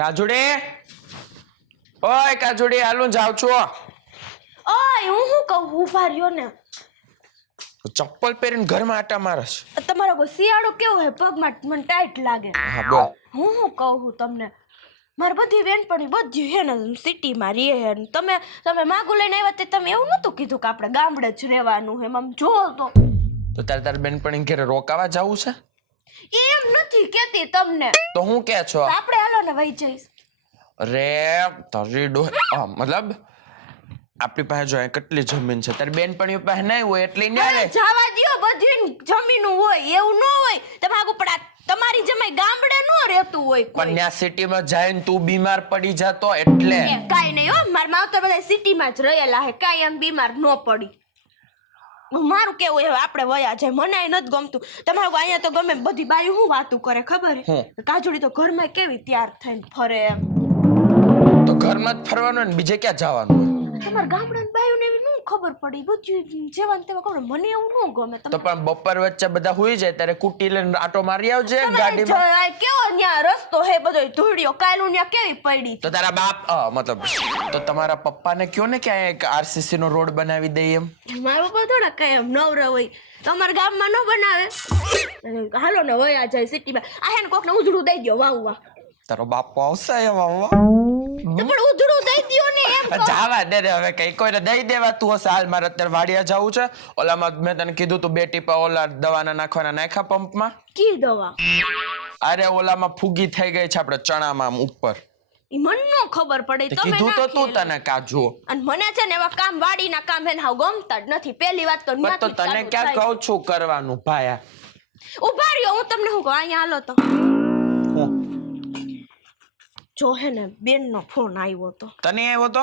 કાજુડી, ઓય કાજુડી, હાલું જાઉં છું. ઓય હું શું કહું, ઉભા રહ્યો ને. ચપ્પલ પહેરીને ઘરમાં આટા મારસ. તમારો કોઈ શિયાળો કેવો હે, પગમાં મને ટાઈટ લાગે. હા બોલ. હું શું કહું તમને, મારી બધી બેનપણી બધી હે ને સિટીમાં રહે હે. તમે માગું લઈને આવ્યા તે તમે એવું નહોતું કીધું કે આપણે ગામડે જ રહેવાનું હે. આમ જો તો તારે બેનપણી ઘરે રોકાવા જવું છે? એમ નથી કેતી તમને. તો હું કે છો? આપણે હાલો ને વહી જઈશ. અરે તારી મતલબ આપણી પાસે જો કેટલી જમીન છે, તારી બેનપણીઓ પાસે નહીં હોય એટલે ન્યારે જવા દ્યો, બધી જમીન હોય એવું ન હોય. તમે આગળ પડા તમારી જમાઈ ગામડે નો રહેતું હોય કોઈ. પણ ત્યાં સિટીમાં જઈને તું બીમાર પડી જાતો એટલે. કાઈ નહીં હો, મારા માવતર બધા સિટીમાં જ રહેલા હે, કાઈ એમ બીમાર ન પડી. મારું કેવું હવે આપણે વયા જાય, મને નથી ગમતું. તમારું અહીંયા તો ગમે બધી બાઈ હું વાતું કરે ખબર હે? કાજુડી તો ઘરમાં કેવી તૈયાર થઈને ફરે એમ. તો ઘરમાં જ ફરવાનું ને બીજે ક્યાં જવાનું? તમારા ગામડાની બાઈઓને એવી ન ખબર પડી, બધું જેવાને તેવા ખબર. મને એવું ન ગમે. તો પણ બપોર વચ્ચે બધા હુઈ જાય ત્યારે કુટી લઈને આટો મારી આવજે ગાડીમાં. કેવો ન્યા રસ્તો હે બધો ધૂળિયો, કાયલું ન્યા કેવી પડી. તો તારા બાપ મતલબ તો તમારા પપ્પાને કયો ને કે એક આરસીસી નો રોડ બનાવી દઈએ એમ. મારા પપ્પા થોડા કઈ એમ નવરા હોય, તમારા ગામમાં ન બનાવે. હાલો ને વયા જાય સિટીમાં. આ હે ને કોકને ઉજળું દઈ દો વાવવા. તારો બાપો આવશે એમ વાવવા? પણ ઉજળું દઈ દો ને એમ. જાવા દે હવે કઈ કોઈને દઈ દેવા તું હશે. હાલ મારે અત્યારે વાડિયા જવું છે. ઓલામાં મેં તને કીધું તું 2 ટીપા ઓલા દવાના નાખવાના નાખ્યા પંપમાં. કી દવા? અરે ઓલામાં ફૂગી થઈ ગઈ છે આપણે ચણામાં ઉપર. ઈ મને નો ખબર પડે. તમે કીધું તો તું તને કાજુ. અને મને છે ને એવા કામ વાડીના કામ હે ને હાવ ગમતા જ નથી. પહેલી વાત તો તો તને ક્યાં કહું છું કરવાનું ભાયા. ઉભા રહ્યો, હું તમને શું કહું, અહીંયા હાલો તો. જો હે ને બેન નો ફોન આવ્યો તો. તને આવ્યો તો?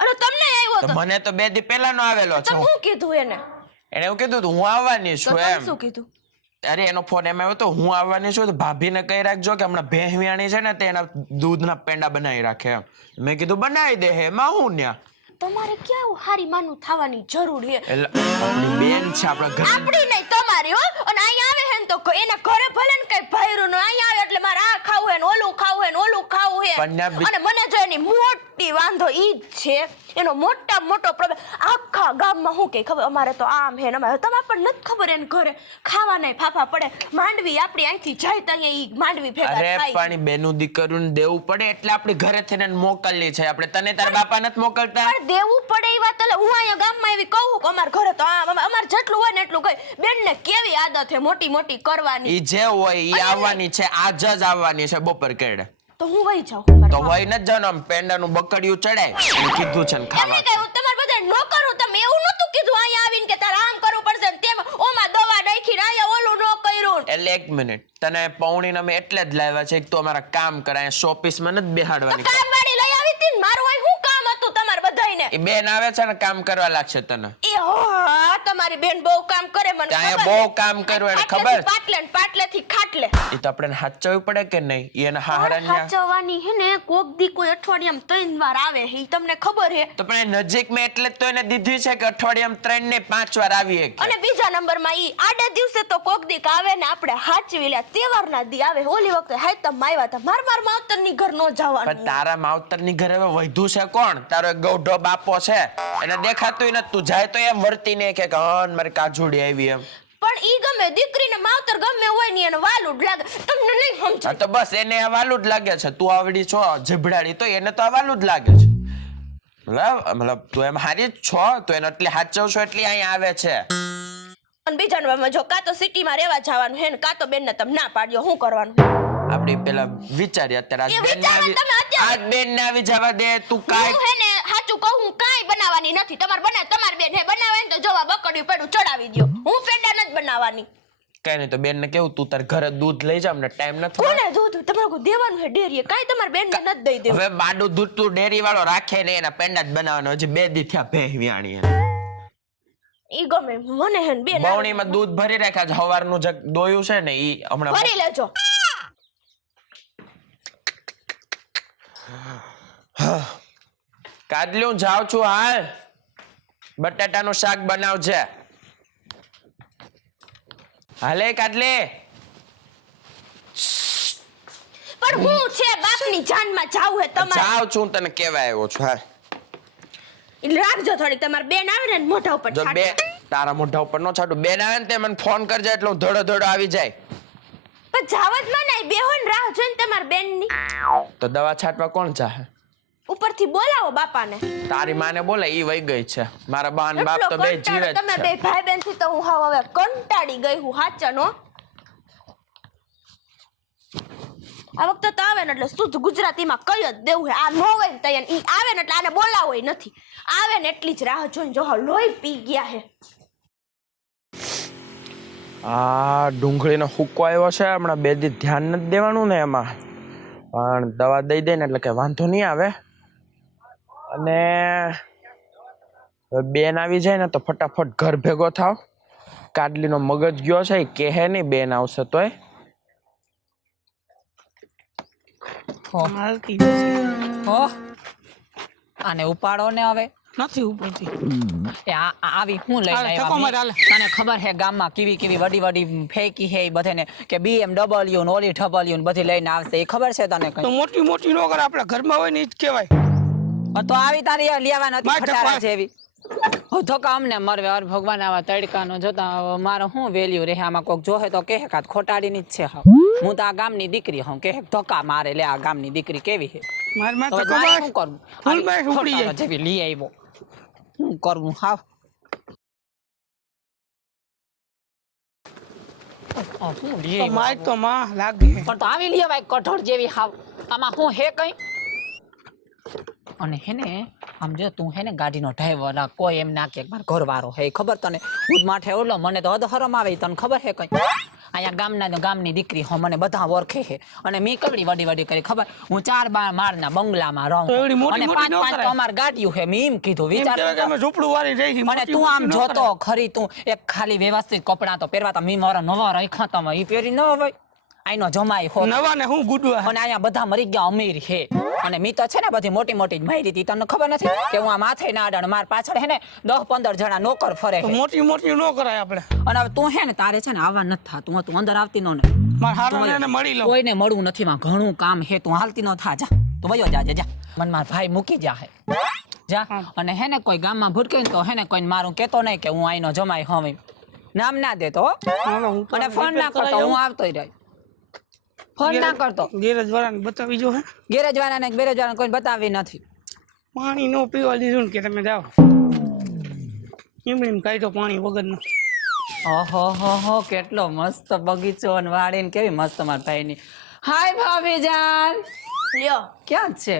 અરે તમને આવ્યો તો? મને તો 2 દી પહેલાનો આવેલો છે. શું કીધું એને? એને એવું કીધું હું આવવાની છું એમ. શું કીધું? અરે એનો ફોન એમ આવ્યો તો હું આવવાની છું, તો ભાભીને કહી રાખજો કે હમણાં ભેંસ વ્યાણી છે ને તે એના દૂધના પેંડા બનાવી રાખે એમ. મેં કીધું બનાવી દે હે માં હું ન્યા. તમારે ક્યાં હારી માનું થવાની જરૂર છે? એટલે આપણી બેન છે આપણા ઘર. આપણી નહીં તમારી હો. અને અહીંયા આવે હે ને તો એના ઘરે ભલે ને કઈ ભયરું ન, અહીંયા આવે એટલે મારે આ ખાવું હે ને ઓલું ખાવું હે ને ઓલું ખાવું હે. અને મને જો એની મોટી વાંધો ઈ જ છે, એનો મોટો પ્રોબ્લેમ. આખા ગામમાં હું કે ખબર અમારે તો આમ હે ને અમારે તમે પણ નથી ખબર. એને ઘરે ખાવા નહીં ફાફા પડે. માંડવી આપણી અહીંથી જાય તો અહીંયા ઈ માંડવી ભેગા થાય. અરે પાણી બેનું દીકરીને દેવું પડે એટલે આપણી ઘરે થઈને મોકલની છે આપણે. તને તારા બાપા નથી મોકલતા? દેવું પડે એ વાત એટલે હું અહીંયા ગામમાં એવી કહું કે અમાર ઘરે તો આમ અમાર જેટલું હોય ને એટલું કઈ. બેનને કેવી આદત છે મોટી કરવાની. ઈ જે હોય ઈ આવવાની છે, આજ જ આવવાની છે બપોર કેડે. તો હું વહી જાઉં. તો વહી ન જાવ, આમ પેંડાનું બકડિયું ચડાય કીધું છે ને ખાવા. તમારે બધા નો કરું. તમે એવું નતું કીધું અહીંયા આવીને કે તારે આમ કરવું પડશે ને તેમ ઓમાં દવા નાખી અહીંયા ઓલું નો કર્યું. એટલે 1 મિનિટ, તને પૌણીને અમે એટલે જ લાવ્યા છે કે તું અમારા કામ કરાય. શોપીસમાં નથી બેહાડવાની. કામ વાળી લઈ આવી હતી ને, મારું અહીં શું કામ હતું તમારે બધાયને? એ બેન આવે છે ને કામ કરવા લાગશે તને. એ હા તમારી બેન બહુ કામ કરે મને કાંઈ બહુ કામ કર્યું એને ખબર. પાટલેથી ખાટલે. એ તો આપણે હાચવવી પડે કે નહીં? એને હાહરાન્યા હાચવવાની હે ને કોક દી કોઈ અઠવાડિયામાં 3 વાર આવે હે, ઈ તમને ખબર હે? તો પણ નજીકમાં એટલે જ તો એને દીધી છે કે અઠવાડિયામાં 3 ને 5 વાર આવીએ. અને બીજા નંબરમાં ઈ આડે દિવસે તો કોક દી આવે ને આપણે હાચવી લે. તહેવારના દી આવે. ઓલી વખતે હાયતમ આવ્યા હતા. માર માવતરની ઘર નો જવાનું. પણ તારા માવતરની ઘરે હવે વધુ છે કોણ? તારો એક ગૌઢો બાપો છે, એને દેખાતું નથી. તું જાય તો એમ વર્તીને કે હન મારી કાજુડી આવી એમ. પણ ઈ ગમે દીકરીને માવતર ગમે હોય ને એને વાલું જ લાગે. તમને નહીં સમજાય. તો બસ એને આ વાલું જ લાગે છે. તું આવડી છો જીભડાડી તો એને તો આ વાલું જ લાગે છે. મતલબ તું એમ હારી જ છો તો એને એટલે હાચવ છો એટલે અહીંયા આવે છે. અને બીજા નંબરમાં જો કાં તો સિટીમાં રહેવા જવાનું હે ને કાં તો બેનને તમે ના પાડ્યો. શું કરવાનું? આપડી પેલા વિચારી અત્યારે આજ બેન ને આવી જવા દે. તું કાઈ હું હે ને સાચું કહું, હું કાઈ બનાવવાની નથી. તમારી બેન હે બનાવે ને તો જવા બકડ્યું પેડું ચડાવી દો. હું પેંડા નથી બનાવવાની. કઈ નહીં તો બેન ને કેવું તું તાર ઘરે દૂધ લઈ જા, અમને ટાઈમ નથી. કોને દૂધ તમારે કોઈ દેવાનું હે ડેરીએ? કાઈ તમારી બેન ને નથી દઈ દેવું. હવે બાડું દૂધ તું ડેરી વાળો રાખે ને એના પેંડા જ બનાવવાનો. હજી 2 દી થયા ભેંસ વ્યાણી. ઈ ગમે મને હે ને બેન બવણીમાં દૂધ ભરી રાખ્યા છે. હવારનું જે દોયું છે ને ઈ હમણાં ભરી લેજો. કાદલી હું જાઉં છું હાલ. બટાટાનું શાક બનાવજે. હાલે કાદલી. પણ પણ હું છે બાપની જાનમાં જાવ હે તમારે જાવ છું તને કેવા આવ્યો છું હા ઈ રાખજો થોડી તમાર બેન આવે ને મોઢા ઉપર જો બે તારા મોઢા ઉપર નો છાટું બેન આવે ને તે મને ફોન કરજે એટલે હું ધોડો ધોડો આવી જાય પણ જાવજ માં નહીં બેહોન રાહ જોઈને તમાર બેનની તો દવા છાટવા કોણ ચાહે ઉપરથી બોલાવો બાપાને તારી માને બોલે ઈ વઈ ગઈ છે મારા બા ને બાપ તો બે જીવે જ તમે છે બે ભાઈ બેન થી તો હું હવે કંટાળી ગઈ હું હાચનો આ વખતે તો આવે ને એટલે શુદ્ધ ગુજરાતીમાં કઈ જ દેવું હે આ નો હોય ને તૈયાર ઈ આવે ને એટલે આને બોલાવો નથી આવે ને એટલી જ રાહ જોઈને જો લોહી પી ગયા હે આ ડુંગળીનો હુક્કો આવ્યો છે હમણાં બે દી ધ્યાન નથી દેવાનું ને એમાં પણ દવા દઈ દે ને એટલે કે વાંધો નહીં આવે અને બેન આવી જાય ને તો ફટાફટ ઘર ભેગો થાવ કાડલીનો મગજ ગયો છે એ કહે નહીં બેન આવશે તોય હો આને ઉપાડો ને હવે નથી ઉપરથી એ આવી હું લઈને હાલે, આવ્યા ધક્કો મેં. માર, હાલે. તને ખબર હે ગામમાં કેવી કેવી વડી વડી ફેંકી હે ઈ બધાને કે BMW ને ઓલી ડબલ્યુ ને બધી લઈને આવશે એ ખબર છે તને તો કઈ મોટી મોટી નો કરે આપણા ઘરમાં હોય ને ઈ જ કહેવાય તો આવી તારી લેવા નથી માર ખટારા ધક્કો. જેવી હો ધક્કા અમને મરવે અર ભગવાન આવા તડકાનો જોતા હવે મારો શું વેલ્યુ રહે આમાં કોક જોહે તો કહે કાત ખોટાડીની જ છે હાવ હું તો આ ગામની દીકરી હું કહે ધક્કા મારે લે આ ગામની દીકરી કેવી છે માર માં હવે તો મારે કમાય શું કરવું ફૂલ માં આવી ઉપડી જાય. ખોટારા જેવી લઈ આવ્યો શું કરવું હાવ શું લઈ તો આવ્યો માય આવો? તો માં લાગે પણ તો આવી લેવાય કઠોળ જેવી હાવ આમાં હું હે કઈ અને હે ને આમ જો તું હે ને ગાડીનો ડ્રાઈવર કોઈ એમ ના કે મારો ઘરવાળો હે ખબર તને હું જ માથે ઓલો મને તો અધહરમ આવે તને ખબર હે કઈ અહીંયા ગામની દીકરી હો મને બધા ઓળખે હે અને મેં કવડી વડી વડી કરી ખબર હું 4 માળના બંગલામાં રહું તો એવડી મોટી અને મોટી ન 5 કરાય. તો અમાર ગાડીયું હે મેં એમ કીધું એમ વિચાર કહેવાય કે અમે ઝૂંપડું વાળી રહી છીએ, અને મોટી તું આમ મોટી ન જોતો કરાય. ખરી તું એક ખાલી વ્યવસ્થિત કપડાં તો પહેરવા તા મી મારા નવા રાખ્યા તા ઈ પહેરી ન હોય આઈનો જમાઈ હો નવા ને હું ગુડવા અને અહીંયા બધા મરી ગયા અમીર હે અને મી તો છે ને બધી મોટી મોટી જ મારી હતી તને ખબર નથી કે હું આ માથે ના અડાણ માર પાછળ હે ને 10-15 જણા નોકર ફરે તો હે મોટી મોટી નો કરાય આપણે અને હવે તું હે ને તારે છે ને આવવા નથી થાતું તું અંદર આવતી નો ને માર હારો ને મળી લો કોઈને મળવું નથી માં ઘણું કામ હે તું હાલતી નો થા જા તું વયો જા જા મન માર ભાઈ મૂકી જા હે જા અને હે ને કોઈ ગામમાં ભટકે ને તો હે ને કોઈ મારું કેતો નહીં કે હું આઈનો જમાઈ હવે નામ ના દેતો હો. હાલો, હું તો અને ફોન ના કરતો હું આવતો રહી ફોન ના કરતો ગેરેજ વાળાને બતાવી જો હે ગેરેજ વાળાને બેરેજ વાળાને કોઈ બતાવી નથી પાણી નો પીવા દીધું ને કે તમે જાઓ એમ કાઢ્યો પાણી વગરનો ઓહો હો હો કેટલો મસ્ત બગીચો અને વાડીને કેવી મસ્ત મારા ભાઈની હાય ભાભી જાન લ્યો ક્યાં છે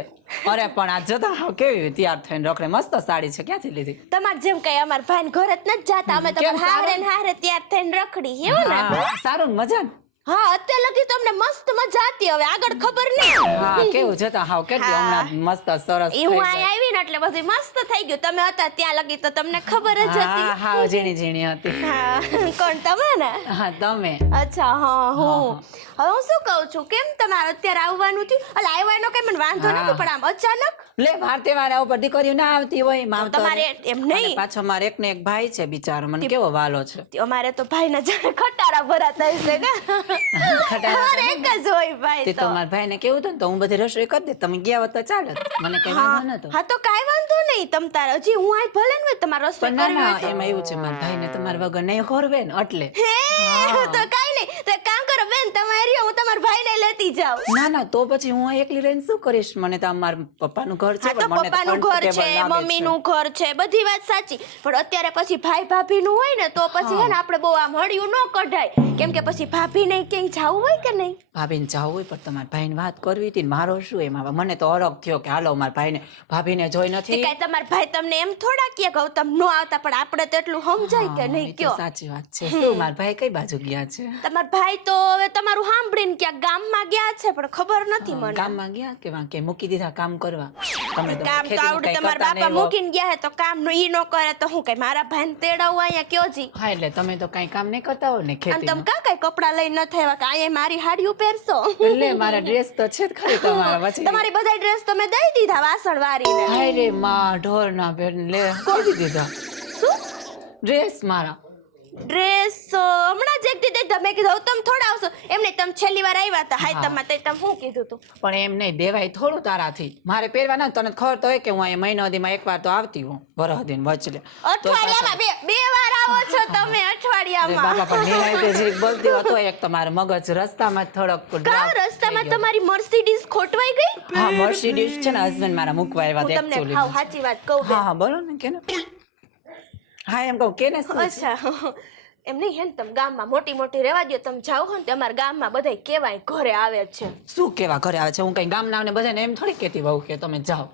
અરે પણ આ જોતા હાવ કેવી તૈયાર થઈને રખડે મસ્ત સાડી છે ક્યાંથી લીધી તમાર જેમ કઈ અમાર ભાઈ ઘરે જ નથી જાતા અમે કેમ તમાર હારે ને હારે તૈયાર થઈને રખડી એવું ને હા, સારું ને મજા ને હા અત્યારે લગી તો અમને મસ્ત મજા હતી હવે આગળ ખબર નહીં હા કેવું જોતા હાવ કેટલી હા. હમણાં મસ્ત સરસ ઈ હું થઈ અહીં ગઈ. આવી ને એટલે બધું મસ્ત થઈ ગયું તમે હતા ત્યાં લગી તો તમને ખબર જ હા હતી હા ઝીણી ઝીણી હતી હા કોણ તમે ને હા તમે અચ્છા હા હું હવે હું શું કહું છું કેમ તમારે અત્યારે આવવાનું થયું એટલે આવવાનો કઈ મને વાંધો હા. નતો પણ આમ અચાનક લે ભારતી મારા ઉપર દીકરીઓ ના આવતી હોય માવતર. તમારે એમ નહીં. અને પાછો મારે એક ને એક ભાઈ છે બિચારો મને કેવો વાલો છે અમારે તો ભાઈ ના જાણે ખટારા ભરાતા હશે ને ખટારા અમારે એક જ હોય ભાઈ તે તો તો મારા ભાઈ ને કેવું હતું ને તો હું બધી રસોઈ કરી દે તમે ગયા હોત તો ચાલે મને કઈ વાંધો નતો હા તો કાઈ વાંધો નહીં તમ તારે હજી હું આય ભલે ને તમારે રસોઈ પણ ના કરવી હોય ના એમાં એવું છે મારા ભાઈ ને તમારા વગર નહીં ખોરવે ને એટલે હે તો કાઈ નહીં તો એક કામ કરો બેન તમારી હું તમારા ભાઈને લેતી જાઉં ના ના તો પછી હું અહીં એકલી રહીને શું કરીશ મને તો મારા પપ્પાનું ઘર છે હા તો પણ મને પપ્પાનું ઘર છે comfortable લાગે મમ્મીનું ઘર છે બધી વાત સાચી પણ અત્યારે પછી ભાઈ ભાભીનું હોય ને તો પછી હે ને આપણે બહુ આમ હળિયું ન કઢાય કેમ કે પછી ભાભીને ક્યાંય જાવું હોય કે નહીં ભાભીને જાવું હોય પણ તમારા ભાઈને વાત કરવી હતી ને મારો શું એમાં મને તો અરગ થયો કે હાલો મારા ભાઈને ભાભીને જોઈ તે નથી કાંઈ તમારા ભાઈ તમને એમ થોડા કે ગૌતમ નો આવતા પણ આપણે તો એટલું સમજાય કે હા, નહીં એ તો કયો સાચી વાત છે શું મારા ભાઈ કઈ બાજુ ગયા છે તમારા ભાઈ તો હવે તમારું સાંભળીને ક્યાંક ગામમાં ગયા છે પણ ખબર નથી મને ગામમાં ગયા કે વાંકે મૂકી દીધા કામ કરવા તમે તો કામ તો ખેતીનું આવડે કાંઈ તમારા કરતા બાપા નહીં હો. મૂકીને ગયા હે તો કામ નું ઈ ન કરે તો હું કઈ મારા ભાઈને તેડાવું અહીંયા કયો જી હા એટલે તમે તો કઈ કામ નહીં કરતા હો ને અને તમે ખેતી કા કઈ કપડા લઈને ન થયા કે અહીંયા મારી હાડીઓ પહેરશો એટલે મારા ડ્રેસ તો છે જ ખરી તમારા પછી તમારી બધા ડ્રેસ તો મેં દઈ દીધા વાસણ વારીને હાય રે માં ઢોર ના ભેડ લે કરી દીધા શું ડ્રેસ મારા ડ્રેસ હમણાં જ એક દીધી તમે કીધું તમે થોડા આવશો એમને તમે છેલ્લી વાર આવ્યા હતા હાય હા. તમે શું કીધું તું પણ એમ નહીં દેવાય થોડું તારાથી મારે પહેરવા ના તને ખબર તો હોય કે હું અહીંયા મહિનો દીમાં એકવાર તો આવતી હું વરહદીન વચલે અઠવાડિયામાં બે વાર આવો છો તમે અરે અઠવાડિયામાં બાપા પણ નિરાંતે જરીક બોલતી હતો એક તમારો મગજ રસ્તામાં જ થોડોક કાં draft થઈ રસ્તામાં ગયો. તમારી મર્સિડીઝ ખોટવાઈ ગઈ હા મર્સિડીઝ છે ને હસબન્ડ મારા મૂકવા આવ્યા હું હતા તમને actually. હાવ સાચી વાત કહું હા હા બોલો ને કે હા એમ કહું કે ને શું છે? અચ્છા એમ નહીં હે ને તમે ગામમાં મોટી મોટી રહેવા દો તમે જાઓ હો ને તો અમારા ગામમાં બધાય કેવાય ઘરે આવે જ છે શું કેવા ઘરે આવે છે હું કઈ ગામના ને બધાને એમ થોડી કેતી બહુ કે તમે જાઓ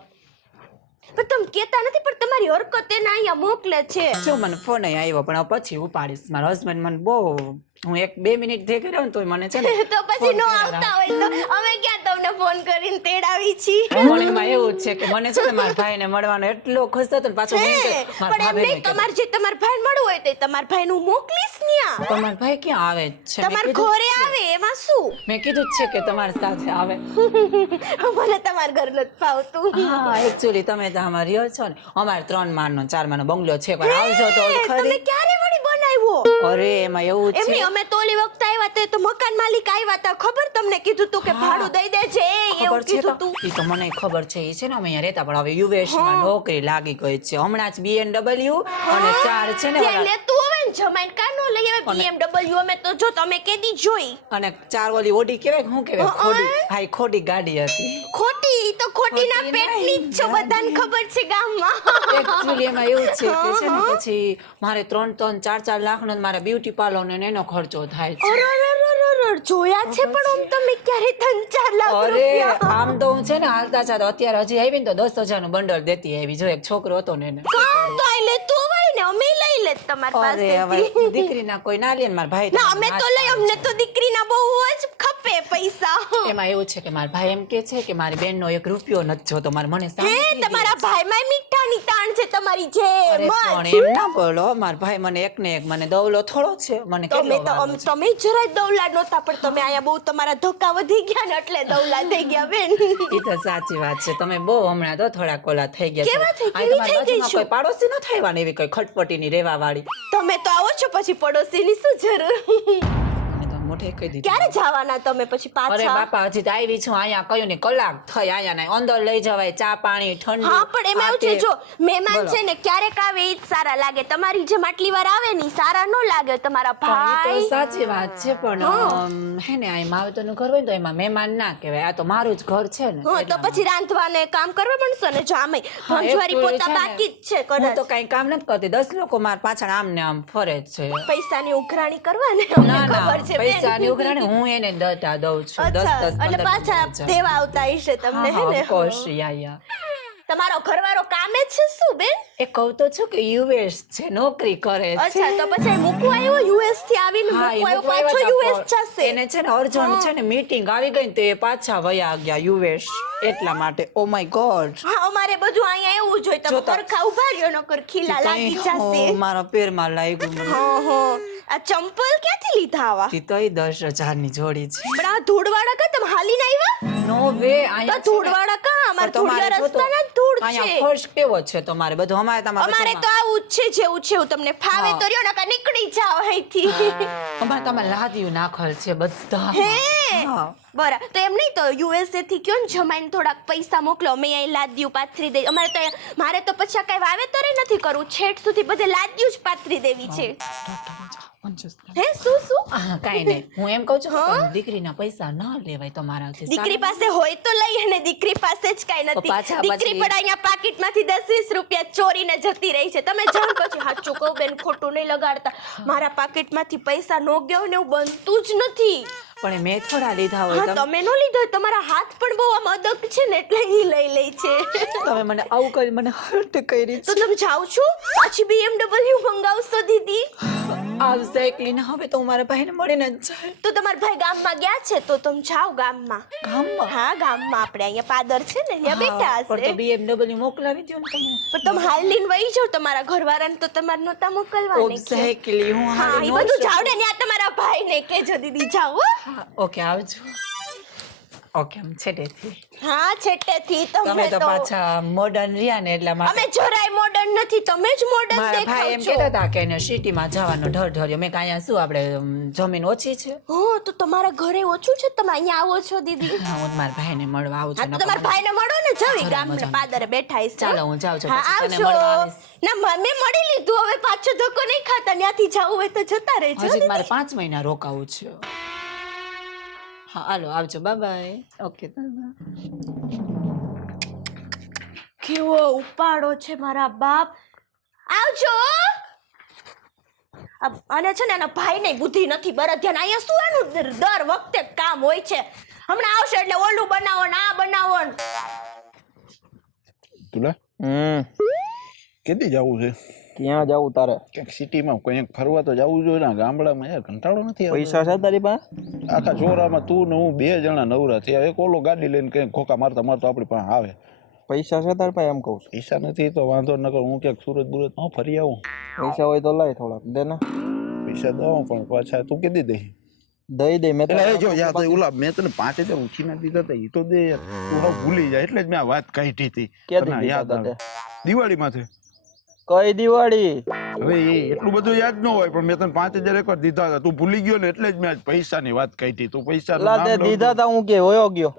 પણ તમે કેતા નથી પણ તમારી હરકત એને અહીંયા મોકલે છે શું મને ફોન આવ્યો પણ હવે પછી ઉપાડીશ મારા હસબન્ડ મને બહુ હું 1-2 મિનિટ ભેગી રહું ને તોય મને છે ને તો પછી ફોન નો કર્યા આવતા હોય તો અમે ક્યાં તમને ફોન કરીને તેડાવી છીએ પણ એમાં એવું જ છે કે મને છે ને મારા ભાઈને મળવાનો એટલો ખુશ થતો ને પાછો હું એમ કે હે, મારા પણ એમ ભાભીને નહીં કે તમારે ભાઈને મળવું હોય તો તમારા ભાઈનું મોકલીશ ન્યા પણ મારા ભાઈ ક્યાં આવે છે મેં તમારા કીધું ઘરે આવે એમાં શું મેં કીધું જ છે કે તમારી સાથે આવે મને તમારા ઘર નથી ફાવતું હા એકચ્યુઅલી તમે તો આમાં રહ્યો છો ને અમારે 3 માળનો 4 માળનો બંગલો છે પણ આવજો તો તમે ખરી ક્યારે વળી બનાવ્યો અરે એમાં એવું એમ છે નહીં અમે તો ઓલી વખત આવ્યા હતા તો મકાન માલિક આવ્યા હતા ખબર તમને કીધું તું કે હા. ભાડું દઈ દેજે એવું ખબર છે કીધું તો તું ઈ તો મને ખબર છે ઈ છે ને અમે અહીંયા રહેતા પણ હવે યુએસ માં નોકરી લાગી ગઈ છે હમણાં જ BMW અને 4 છે ને ત્યાં ઓલા લેતું હવે ને જમાઈને કાં નો લઈ આવે BMW અમે તો જો તમે કેદી જોઈ અને 4 ઓલી ઓડી કહેવાય કે શું કહેવાય ખોડી હા ઈ ખોટી ગાડી હતી ખોટી ઈ તો ખોટીના ખોટી પેટની જ છો નહીં, બધાને ખબર છે ગામમાં એકચ્યુઅલી એમાં એવું છે કે છે ને પછી મારે 3-3, 4-4 લાખનો જ મારા બ્યુટી પાર્લર ને એનો ખર્ચો થાય છે અરરરરરરર, જોયા છે પણ આમ તમે ક્યારે 3-4 લાખ અરે રૂપિયા આમ તો હું છે ને હાલતા ચાલતા અત્યારે હજી આવી ને તો 10,000 નું બંડલ દેતી આવી જો એક છોકરો હતો ને એને કાં તો આઈ લેતું હોય ને અમે લઈ લેત તમારી અરે હવે પાસેથી દીકરીના કોઈ ના લે ને મારા ભાઈ ના તો અમે તો લઈ અમને તો દીકરીના બહુ જ ખપે પૈસા એમાં એવું છે કે મારા ભાઈ એમ કે છે કે મારી બેનનો 1 રૂપિયો નથી જોતો મારે મને હે સામે તમારા ભાઈમાં મીઠાની તાણ છે તમારી જે અરે પણ એમ ના બોલો મારા ભાઈ મને એક ને એક મને દવલો થોડો છે મને તમે કેટલો તો વાલો છે. તમે જરાય દવલા નહોતા પણ તમે આયા બહુ તમારા ધક્કા વધી ગયા ને એટલે દવલા થઈ ગયા બેન ઈ તો સાચી વાત છે તમે બહુ હમણાં તો થોડા કોલા થઈ ગયા કેવા થઈ- આ કેવી તમારી થઈ ગઈ બાજુમાં છું? કોઈ પાડોશી ન થઈવા ને એવી કોઈ ખટપટીની રેવા વાળી તમે તો આવો છો પછી પડોશીની શું જરૂર મેં તો મોઢે કહી દીધું ક્યારે જવાના તમે પછી અરે પાછા બાપા હજી તો આવી છું અહીંયા કયું ને કલાક થઈ અહીંયા ને અંદર લઈ જવાય ચા પાણી ઠંડુ હા પણ એમાં એવું છે જો મહેમાન બોલો. છે ને ક્યારેક આવે ઈ જ સારા લાગે તમારી જેમ આટલી વાર આવે ને ઈ સારા ન લાગે તમારા પણ ઈ તો ભાઈ સાચી વાત છે પણ હે ને આ માવતરનું ઘર હોય ને તો એમાં મહેમાન ના કહેવાય આ તો મારું જ ઘર છે ને હા તો પછી રાંધવાને કામ કરવા પડશે ને જો આમે હા, ભંજવારી એક પોતા છે ને, બાકી જ છે હું કદાચ તો કઈ કામ નથી કરતી 10 લોકો મારા પાછળ આમ ને આમ ફરે જ છે પૈસાની ઉઘરાણી કરવા ને અમને ના ના ખબર છે બેન. પૈસાની ઉઘરાણી હું એને દતા દઉં છું 10 અચ્છા 10 એટલે પાછા દેવા આવતા હશે તમને હે ને કોશ યા તમારો ઘરવાળો કામે જ છે શું બેન એ કહું તો છું કે યુએસ છે નોકરી કરે છે અચ્છા તો પછી મૂકવા આવ્યો યુએસ થી આવીને હા, એ મૂકવા આવ્યો મૂકવા પાછો આવ્યા યુએસ હતા, જશે એને છે ને અર્જન્ટ છે ને મીટિંગ આવી ગઈ ને તો એ પાછા વયા ગયા યુએસ એટલા માટે ઓ માય ગોડ હા અમારે બધું અહીંયા એવું જોઈએ તમે જોતા. પરખા ઉભા રહ્યો નકર ખીલા લાગી જશે મારા પેરમાં લાગ્યું મને હા હા આ ચંપલ ક્યાંથી લીધા આવા ઈ તો 10,000 ની જોડી છે પણ આ ધૂળવાળા કા તમે હાલીને આવ્યા નો વે તો અહીંયા ધૂળવાળા કા અમાર ધૂળિયા રસ્તાના જ ધૂળ અહીંયા છે ફર્શ કેવો છે તમારે બધું અમારે તમારે અમારે તો આવું જ છે જેવું છે એવું તમને ફાવે હા. તો રહ્યો નકર નીકળી જાઓ અહીંથી અમારે તમારે લાદીયું નાખલ છે બધા હે હા. બરા તો એમ નહીં તો યુએસએ થી કયો ને જમાઈને થોડાક પૈસા મોકલો અમે અહીં લાદ્યું પાથરી દઈ અમારે તો મારે તો પછી કઈ વાવેતર નથી કરવું છેટ સુધી બધે લાદ્યું જ પાથરી દેવી છે હે શું કાઈ નહીં હું એમ કહું છું કે પણ દીકરીના પૈસા ના લેવાય તમારાથી દીકરી પાસે હોય તો લઈ અને દીકરી પાસે જ કઈ તો નથી પાછા દીકરી પછી- પણ અહીંયા પાકીટમાંથી 10-20 રૂપિયા ચોરીને જતી રહી છે તમે જાણ પછી સાચું કહું બેન ખોટું નહીં લગાડતા મારા પાકીટમાંથી પૈસા નો ગયો ને એવું બનતું જ નથી પણ મેં થોડા લીધા હોય હા તમે નો લીધો હોય. તમારા હાથ પણ બહુ આમ અદક છે ને એટલે ઈ લઈ લે છે તમે મને આવું કરી મને હર્ટ કરી તો તમે જાઓ છો પાછી BMW મંગાવશો દીદી આવશે એકલી ને હવે તો હું મારા ભાઈને મળીને જ જાય તો તમારા ભાઈ ગામમાં ગયા છે તો તમે જાઓ ગામમાં ગામમાં હા ગામમાં આપણે અહીંયા પાદર છે ને ત્યાં બેઠા હા, પણ હશે તો BMW મોકલાવી દ્યો ને તમે પણ તમે હાલીને વહી જાઓ તમારા ઘરવાળાને તો તમારે નહોતા મોકલવાને કે ઓબ્ઝેક્ટલી હું હા હાલી એ નો બધું શકું. જાવ ને ત્યાં તમારા ભાઈને કહેજો દીદી જાઓ હો. હા, ઓકે આવજો ઓકે આમ છેટેથી હા છેટેથી તમે તમે તો તો પાછા મોડર્ન રહ્યા ને એટલે અમે જરાય મોડર્ન નથી, તમે જ મોડર્ન મારા ભાઈ દેખાવ એમ છો. કહેતા હતા કે એને સિટીમાં જવાનો ઢર ઢર્યો. મેં કાંઈ શું આપણે જમીન ઓછી છે. હો તો તમારા ઘરે ઓછું છે, તમે અહીંયા આવો છો દીદી. હા, હું મારા ભાઈને મળવા આવું હા છું. તો તમારા ભાઈને મળો ને, જવી જરાય ગામને મજા પાદરે બેઠા હશે. ચાલો, હું જાઉં છું, હા, પછી તને આવજો. મળવા આવીશ. ના મેં મળી લીધું, હવે પાછો ધક્કો નહીં ખાતા, ત્યાંથી જવું હોય તો જતા રહેજો હજી દીદી. મારે 5 મહિના રોકાવું છે. હા હાલો, આવજો, બાય બાય. ઓકે કેવો ઉપાડો છે મારા બાપ. આવજો. અને છે ને એના ભાઈને બુદ્ધિ નથી બરાબર. અહીંયા શું એનું દર વખતે કામ હોય છે. હમણાં આવશે એટલે ઓલું બનાવો ને આ બનાવો ને. તુલા કેદી જવું છે? ક્યાં જાવું તારે? ક્યાંક સિટીમાં ક્યાંક ફરવા તો જવું જોઈએ ને. ગામડામાં યાર કંટાળો નથી આવતો? પૈસા છે તારી પાસે? આખા ચોરામાં તું ને હું 2 જણા નવરા થયા. એક ઓલો ગાડી લઈને ક્યાંક ખોખા મારતા મારતા આપણી પાસે આવે. પૈસા છે તારી પાસે એમ કહું છું. પૈસા નથી તો વાંધો ન કર, હું ક્યાંક સુરત બુરત ન ફરી આવું. પૈસા હોય તો લાય થોડાક દે ને. પૈસા દઉં પણ પાછા તું કેદી દઈ? દઈ દે મેં એટલે જો યાર તો ઓલા મેં તને 5000 ઉછીના દીધા હતા, એ તો દે યાર. તું હવે ભૂલી જાય એટલે જ મેં આ વાત કાઢી હતી. ક્યાંથી તને દીધા યાદ હતા આવે? દિવાળીમાંથી. કઈ દિવાળી? હવે એ એટલું બધું યાદ ન હોય પણ મેં તને 5000 એકવાર દીધા હતા. તું ભૂલી ગયો ને એટલે જ મેં આજ પૈસાની વાત કાઢી. તું પૈસા લા તે દીધા તા હું કે હોયો ગયો.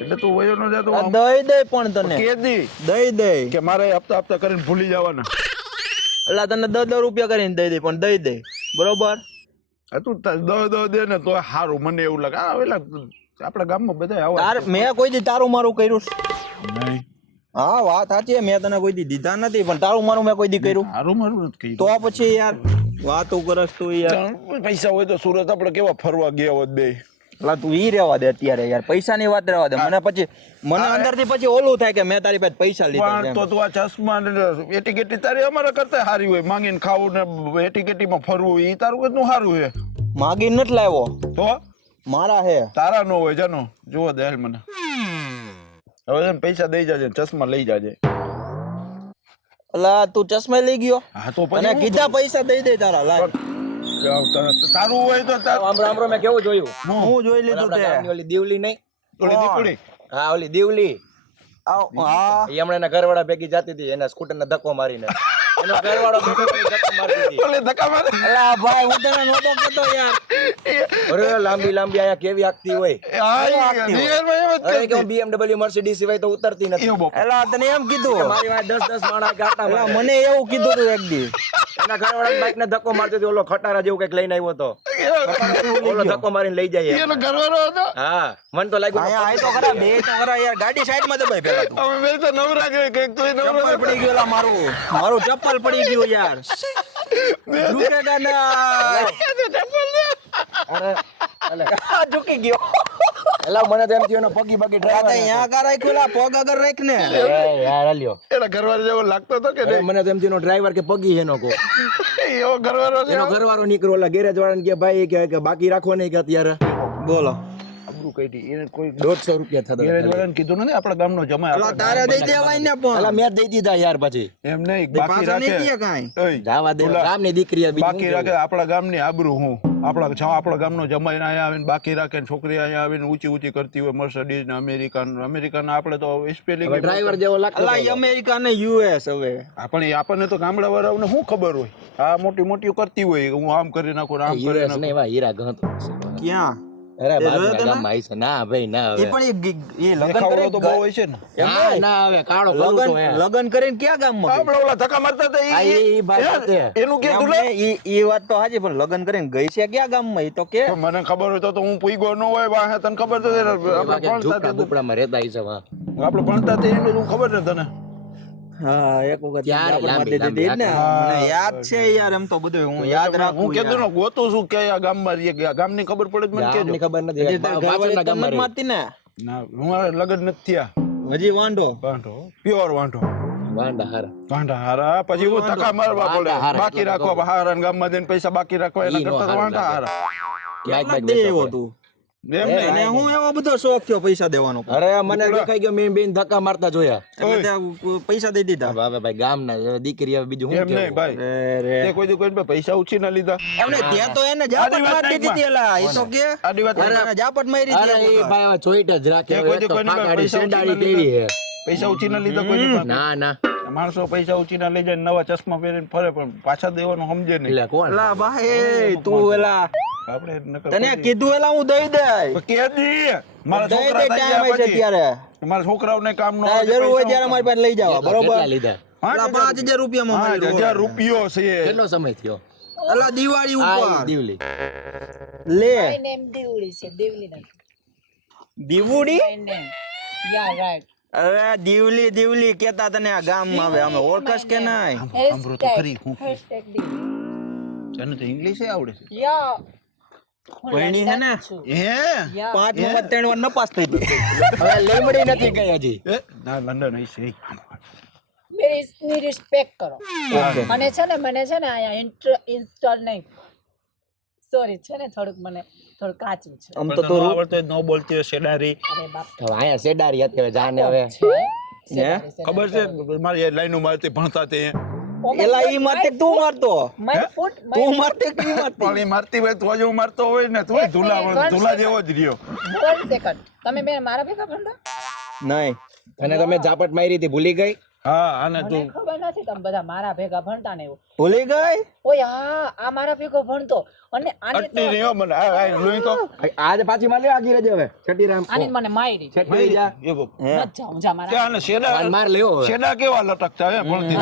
એટલે તું વયો ન જાતો. આ દઈ દે પણ તને કેદી દઈ દે કે મારે હપ્તા હપ્તા કરીને ભૂલી જવાના? એટલે તને 10 રૂપિયા કરીને દઈ દે પણ દઈ દે બરોબર. આ તું દો દે ને તો સારું. મને એવું લાગે આ વેલા આપણા ગામમાં બધા આવા તાર મેં કોઈ દી તારું મારું કર્યું છે? નહીં. હા વાત સાચી, મેં તને કોઈ દી દીધા નથી પણ તારું મારું મેં કોઈ દી કર્યું? સારું મારું નથી તો પછી યાર વાતો કરસ તું યાર. કહ્યું. પૈસા હોય તો સુરત આપણે કેવા ફરવા ગયા હોત બે. લા તું ઈ રહેવા દે અત્યારે યાર, પૈસાની વાત રહેવા દે. મને અંદરથી પછી ઓલું થાય કે મેં તારી પાસે પૈસા લીધા છે પણ એમ. તો તું આ ચશ્મા ને એટીકેટી તારી અમારા કરતા સારી હોય. માંગીને ખાવું ને એટીકેટીમાં ફરવું એ તારું કેટલું સારું છે. માગીને નથી લાવ્યો, તો મારા હે. તારા નો હોય જાનો. જોવો દે હાલ મને. હવે તને પૈસા દઈ જાજે, ચશ્મા લઈ જાજે. અલા તું ચશ્મા લઈ ગયો? હા તો પછી અને હું કીધા પૈસા દઈ દે તારા. લાય તારું હોય તો આમરો મેં કેવું જોયું? હું જોઈ લીધું તે. ઓલી દીવલી નહીં? થોડી દીપડી. હા ઓલી દીવલી. હા એ હમણાં એના ઘરવાળા ભેગી જાતી હતી એના સ્કૂટર ને ધક્કો મારીને. એનો ઘરવાળો ભેગો કરીને ધક્કો મારતી હતી. ઓલે ધક્કા મારે. અલા ભાઈ હું તને નહોતો કહેતો યાર. અરે લાંબી લાંબી આયા કેવી આગતી હોય. હા રિયલમાં એમ જ અરે કે હું BMW મર્સિડીઝ સિવાય તો ઉતરતી નથી. એવું બાપા. અલા તને એમ કીધું? મારી વાત 10 માણસ ગાતા અલા મારે. મને એવું કીધું તું એક દી. એના ઘરવાળા બાઈક ને ધક્કો મારતી હતી. ઓલો ખટારા જેવું કઈક લઈને આવ્યો હતો. ઓલો ધક્કો મારીને લઈ જાય એમ. એનો ઘરવાળો હતો. હા મને તો લાગ્યું અહીંયા આય તો ખરા, બે તો ખરા યાર. ગાડી સાઈડમાં દબાઈ પેલા તું. અમે બે તો નવરા ગਏ કે તોય ચપ્પલ નવરા પડી ગયું લા મારું ચપ્પલ પડી ગયું યાર. ઝૂકેગા ના. અરે ઝૂકી ગયો. એલા મને તો એમ થયું એનો પગી બગી આ તો ડ્રાઈવર અહીંયા કા રાખ્યું લા? પગ આગળ રાખ ને. યાર આલ્યો. એના ઘરવાળો જેવો લાગતો હતો કે નહીં? મને તો એમ થયું ડ્રાઈવર કે પગી એનો કો એવો ઘરવાળો છે. એનો ઘરવાળો નીકળો ઓલા ગેરેજ વાળાને કે ભાઈ કે બાકી રાખો નહીં કે અત્યારે બોલો. આબરૂ કાઢી. એને કોઈ 150 રૂપિયા થતા ગેરેજ વાળાને કીધું નથી આપણા ગામનો જમાઈ. અલા તારે દઈ દેવાય ને પણ. અલા મેં જ દઈ દીધા યાર પછી એમ નહીં બાકી પાછો નહીં રાખે. દે કાંઈ. ઓય, જાવા દે ઓલા ગામની દીકરી બીજું બાકી રાખે આપણા ગામની આબરૂ. હું આપણા ગામનો જમાઈ અહીંયા આવીને બાકી રાખે ને છોકરી અહીંયા આવીને ઊંચી ઊંચી કરતી હોય. મર્સિડીઝ ને અમેરિકાના આપણે તો સ્પેલિંગ ડ્રાઈવર જેવો લાગતો અલા ઈ અમેરિકા ને US હવે. આપણને તો ગામડા વાળાઓને શું ખબર હોય? આ મોટી મોટી કરતી હોય હું આમ કરી નાખું ને આમ કરી યુએસ નાખું. ને એવા હીરા ગણતો ક્યાં? અરે તે જોયો બાપના તમે? ગામમાં આઈ છે ના ભાઈ ના એ હવે પણ એ લગન દેખાવડો તો બહુ કરે હોય છે ને. ના ના હવે કાળો કરું તો હે લગન કરીને ક્યાં ગામમાં ગઈ? આપણે ઓલા ધક્કા મારતા હતા આ ઈ ભાઈ પોતે. એનું કે એમ નહીં, ઈ વાત તો હાજી પણ લગન કરીને ગઈ છે ક્યાં ગામમાં? ઈ તો કે મને ખબર હોય તો હું પૂઈગો ન હોય વાહે તને ખબર તો છે ને. એવા કે આપણે ઝૂપડા ભણતા બુપડામાં રહેતા હશે વાહ આપણે ભણતા તે એનું તું ખબર ને તને? હા એક વખત ક્યારે આપણે લાંબી માં દીધી ને. લાંબી. મને યાદ છે યાર, એમ તો બધું હું યાદ રાખું. હું કીધું ને ગોતું છું કે આ ગામમાં રહીએ કે આ ગામની ખબર પડે તો મને ગામની કહેજો. ખબર નથી હજી તારા ઘરવાળી બાજુના તને ગામમાં નથી રહે. મારતી ને? ના હું લગન નથી થયા. હજી વાંઢો. વાંઢો પ્યોર વાંઢો. વાંડા હારા વાંઢા હારા પછી હું ધક્કા મારવા બોલે વાંઢા હારા, બાકી એટલે રાખવા હારા ને ગામમાં જઈને પૈસા બાકી રાખવા એના ઈ નો કરતા તો હારા વાંઢા લાગે. હારા. બાઈક કેટલા બાઈક દે વેચવા એવો પડે. તું? એમ નહીં. અને હું એવો બધો શોખ થયો પૈસા દેવાનો અરે મને દેખાઈ ગયો મેં બેન ધક્કા મારતા જોયા. એટલે ત્યાં પૈસા દઈ દીધા. હવે ભાઈ ગામના દીકરી હવે બીજું એમ શું નહીં કેવું? ભાઈ તે કોઈ દી કોઈને પાસે પૈસા ઉછીના લીધા એમને ત્યાં તો એને જાપટ આની વાત મારી નહીં દીધી એલા એ તો કે આની વાત નહીં. એને જાપટ મારી અરે દીધી એ ભાઈ હવે જોઈટ જ રાખે. તે કોઈ દી એક તો કોઈને પાસે ફાકાડી પૈસા શેડાડી ઉછીના કેવી હે. પૈસા ઉછીના લીધા કોઈ પાસે? ના ના માણસો પૈસા ઉછીના લઈ જાય નવા ચશ્મા પહેરીને ફરે પણ પાછા દેવાનું સમજે નહીં. એટલે કોણ? એલા ભાઈ તું એલા આપણે નકર તને કોઈ દી- કીધું એલા હું દઈ દે કે દી મારા દઈ છોકરા દે થઈ ટાઈમ ગયા છે પછી. ત્યારે મારા છોકરાઓને કામ નો તારે જરૂર હોય ત્યારે મારી પાસે લઈ જવા બરોબર કેટલા લીધા? એલા 5000 રૂપિયામાં મારી 5000 રૂપિયો છે કેટલો સમય થયો? એલા દિવાળી આ ઉપર દીવલી. લે નેમ દીવડી છે દીવલી નથી દીવુડી નેમ યા રાઈટ અરે દીવલી દીવલી કેતા તને આ ગામમાં આવે અમે ઓળખસ કે નહીં સાંભળો તો ખરી હું હેશટેગ દીવલી તને તો ઇંગ્લિશ આવડે છે યા પૈણી છે ને હે 5 માં 3 વાર નપાસ થઈ ગઈ હવે લીમડી નથી ગઈ હજી. ના લંડન હશે મેરી રિસ્પેક્ટ કરો અને છે ને મને છે ને અહીંયા ઇન્સ્ટોલ નહીં સોરી છે ને થોડુંક કાચું છે આમ તો તો નો તું આવડતો હોય તો નો બોલતી હોય શેડારી અરે બાપ હવે અહીંયા શેડારી હતી હવે જાને હવે હે ખબર છે મારી લાઈનો મારતી ભણતા તે એલા ઈ મારતે તું મારતો માય ફૂટ તું મારતે કી મારતી પણ ઈ મારતી હોય તો જ હું મારતો હોય ને તું ધૂલા જેવો જ રહ્યો 1 સેકન્ડ તમે બે મારા ભેગા ભણતા નહીં અને તમે ઝાપટ મારી હતી ભૂલી ગઈ? હા અને મને તું ખબર નથી તમે બધા મારા ભેગા ભણતા ને એવું ભૂલી ગઈ ઓય હા આ મારા ભેગો ભણતો અને આને તો અટની રહ્યો મને આ લોહી તો આજે પાછી મારી આગી રહેજે હવે. છઠ્ઠી રામ. આને મને મારી છઠ્ઠી જા. એ બો હે ન જાઉં જા મારા ક્યાં ને શેડા માર લેવો હવે. શેડા કેવા લટકતા હે ભણતી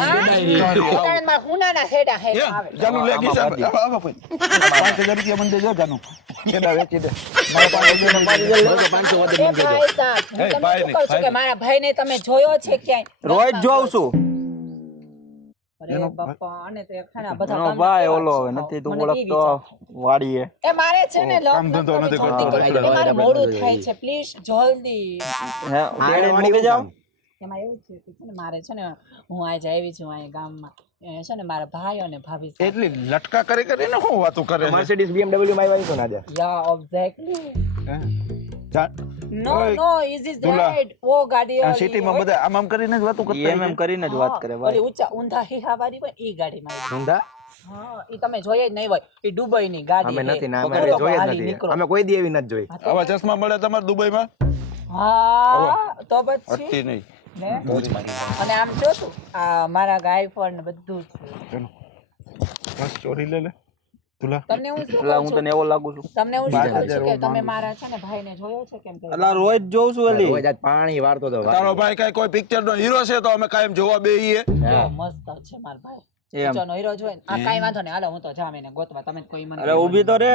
ઉતારણ માં હુનાના હેડા હે આવે જાનું લે ગીસા આવા કોઈ 5000 રૂપિયા મને દેજો જાનું શેડા વેચી દે મારા 5000 મારી દે બસો 500 વધે એ મને કહેજો. ભાઈ સાહેબ હું એ તમને ભાઈ શું કહું છું કે મારા ભાઈને તમે જોયો છે ક્યાંય રોજ જોઉં છું અરે બાપા આને તો એકઠાણા બધા એનો ગામના ભાઈ કેવા ઓલો છે. હવે નથી તું મને ઈ ઓળખતો વિચાર. વાડીએ એ મારે છે ને લોક કામ ધંધો નથી કરતો. મારે મોડું થાય છે પ્લીઝ જલ્દી હે ઉકેડી મૂકી જાવ એમાં એવું છે કે છે ને મારે છે ને હું આજે આવી છું અહીંયા ગામમાં એ છે ને મારા ભાઈ અને ભાભી સાથે. એટલી લટકા કરી કરીને હું વાતો કરે છે મર્સિડીઝ BMW માં આવી તો ના દે. યા એક્ઝેક્ટલી નો ઓય, નો ઇઝ ઇઝ દુલા. રાઈટ વો ગાડી આ સિટીમાં બધા આમ કરીને જ વાતો કરતા એમ કરીને જ વાત કરે ભાઈ ઊંચા ઊંધા હીહા વાળી હોય ઈ ગાડીમાં આવી. ઊંધા? હા ઈ તમે જોઈએ જ નહીં હોય ઈ દુબઈ ની ગાડી અમે છે. નથી ના, અમે પકડો, જોઈ જ હાલી નથી. નીકળો. અમે કોઈ દી એવી નથી જોઈ. આવા ચશ્મા મળે તમારે દુબઈમાં હા તો પછી અટતી નહીં ને? અને આમ જો તું આ મારા ગાયફળ ને બધું છે ચાલો બસ ચોરી લે લે તુલા તમને હું શું એલા કહું હું છું? તને એવો લાગુ છું તમને હું શું કહું છું કે 5000 તમે મારા છે ને ભાઈને જોયો છે કેમ કે એલા રોજ જોઉં છું એલી રોજ આજ પાણી વાળતો હતો. તારો ભાઈ કઈ કોઈ પિક્ચર નો હીરો છે તો અમે કાયમ જોવા બેહીએ કેવો મસ્ત છે મારો ભાઈ એમ પિક્ચરનો હીરો જોઈને આ કાંઈ વાંધો નહીં હાલો હું તો જામ એને ગોતવા તમે કોઈ મને અરે ઊભી તો રે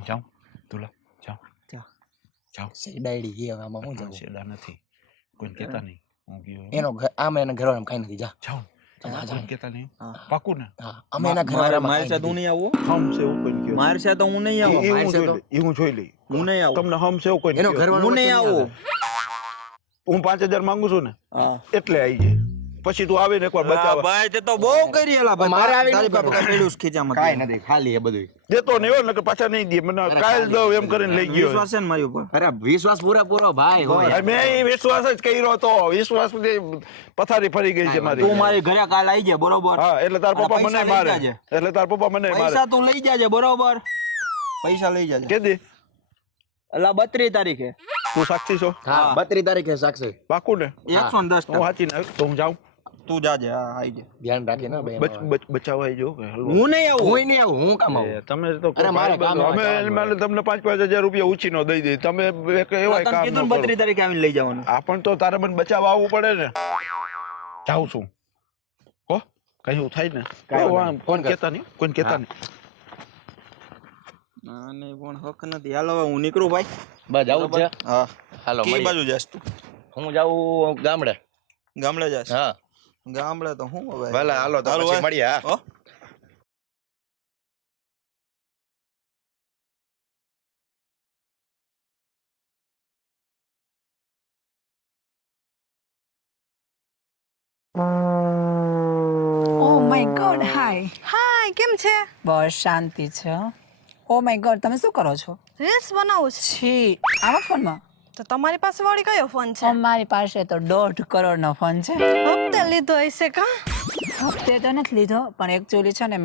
જાઉં તુલા જાઉં જાઉં શેડાયડી ગઈ હવે આમાં શું જાવું? શેડા નથી કોઈને કહેતા નહીં હું ગયો એનો ઘર- આમાં એના ઘરવાળામાં કાંઈ નથી. જા. જાઉં જા, જા. કોઈને કહેતા નહીં હા. પાકું ને હા, અમે એના ઘરવાળામાં મારી કાંઈ સાથે હું નથી. નહીં આવું હમ છે એવું કોઈને કહેતા મારી સાથે હું નહીં આવું ઈ હું મારશે જોઈ તો? લઈ, ઈ હું જોઈ લઈ હું નહીં આવું તમને હમ છે એવું કોઈ એનો ઘરવાળો હું નહીં વચ્ચે આવું હું 5000 માંગુ છું ને હા એટલે આવી જાય પછી તું આવે ને એકવાર બચાવવા ભાઈ તે તો બહુ કરી એલા ભાઈ મારે આવી તારી નહીં પાસે કરવાનું. પડ્યું છે ખીચામાં કાંઈ નથી, ખાલી એ બધું. દેતો નહીં હોય ને પાછા નહીં દે મને કાલ દઉં એમ કરીને લઈ ગયો વિશ્વાસ છે ને મારી ઉપર અરે વિશ્વાસ પૂરેપૂરો ભાઈ હોય. મેં ઈ વિશ્વાસ જ કર્યો તો વિશ્વાસ પથારી ફરી ગઈ છે મારી તું મારી ઘરે કાલ આવી જાય બરોબર હા એટલે તાર અને પપ્પા પૈસા મને લઈ મારે જાજે. એટલે તાર પપ્પા મને મારે પૈસા તું લઈ જાજે બરોબર પૈસા લઈ જાજે કે દે એલા 32 તારીખે તું સાક્ષી છો હા 32 તારીખે સાક્ષી. પાકું ને 110 હું સાચી ને તો હું જાઉં તું જાજે હા આવી જા ધ્યાન રાખી ને ભાઈ. બચાવવા આવી જો હું નહીં આવું હું નહીં આવું, હું કામ આવું? તમે તો અરે મારે કામ અમે એમાં તમને 5,000 રૂપિયા ઉછીનો દઈ દઈ તમે એક એવા તને કામ કીધું ન ને કરો. 32 તારીખે આવીને લઈ જવાનું આ પણ તો તારે મને બચાવવા આવવું પડે ને જાઉં છું હો કઈ એવું થાય ને કાંઈ તો વાંધો આમ કોઈને કહેતા નહીં કોઈને કહેતા નહીં આને પણ હક નથી હાલો હવે હું નીકળું ભાઈ બસ આવું જ છે. હા હાલો કઈ મળીએ. બાજુ જાસ તું હું જાઉં ગામડે. ગામડે જાસ હા ગામડે તો હું હવે ભલે હાલો તો હારું પછી હોય. મળીએ. હા હો? ઓ માય ગોડ હાય હાય કેમ છે? બસ શાંતિ છે. ઓ માય ગોડ, તમે શું કરો છો? રીલ્સ બનાવું છે. છી, આવા ફોનમાં? તો તમારી પાસે વળી કયો ફોન છે? અમારી પાસે તો 1.5 કરોડનો ફોન છે. હપ્તે લીધો હશે કા? હપ્તે તો નથી લીધો, પણ એકચ્યુઅલી છે ને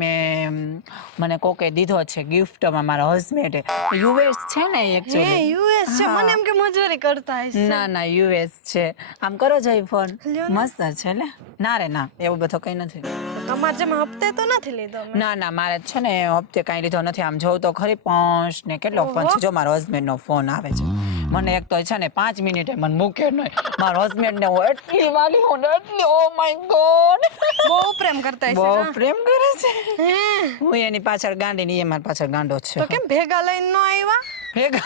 મને કોકે દીધો છે ગિફ્ટમાં, મારા હસબન્ડે. યુએસ છે ને હે એકચ્યુઅલી. યુએસ છે, મને એમ કે મજૂરી કરતા હશે. ના ના, યુએસ છે. આમ કરો છો એ ફોન લ્યો ને. મસ્ત છે લે. ના રે ના, એવું બધું કઈ નથી. તમારે જેમ હપ્તે તો નથી લીધો મેં. ના ના, મારે છે ને હપ્તે કાંઈ લીધો નથી. આમ જોઉં તો ખરી 5 ને કેટલો ફોન છે. જો મારા હસબન્ડનો ફોન આવે છે. મને એક તો છે ને 5 મિનિટે મને મૂકે નહીં. મારા હસબન્ડને હું એટલી વાલી હું ને એટલી, ઓ માય ગોડ, બહુ પ્રેમ કરતા હશે બહુ કા? પ્રેમ કરે છે. હે હું એની પાછળ ગાંડી ને એ મારી પાછળ ગાંડો છે. તો કેમ ભેગા લઈને ન આવ્યા? ભેગા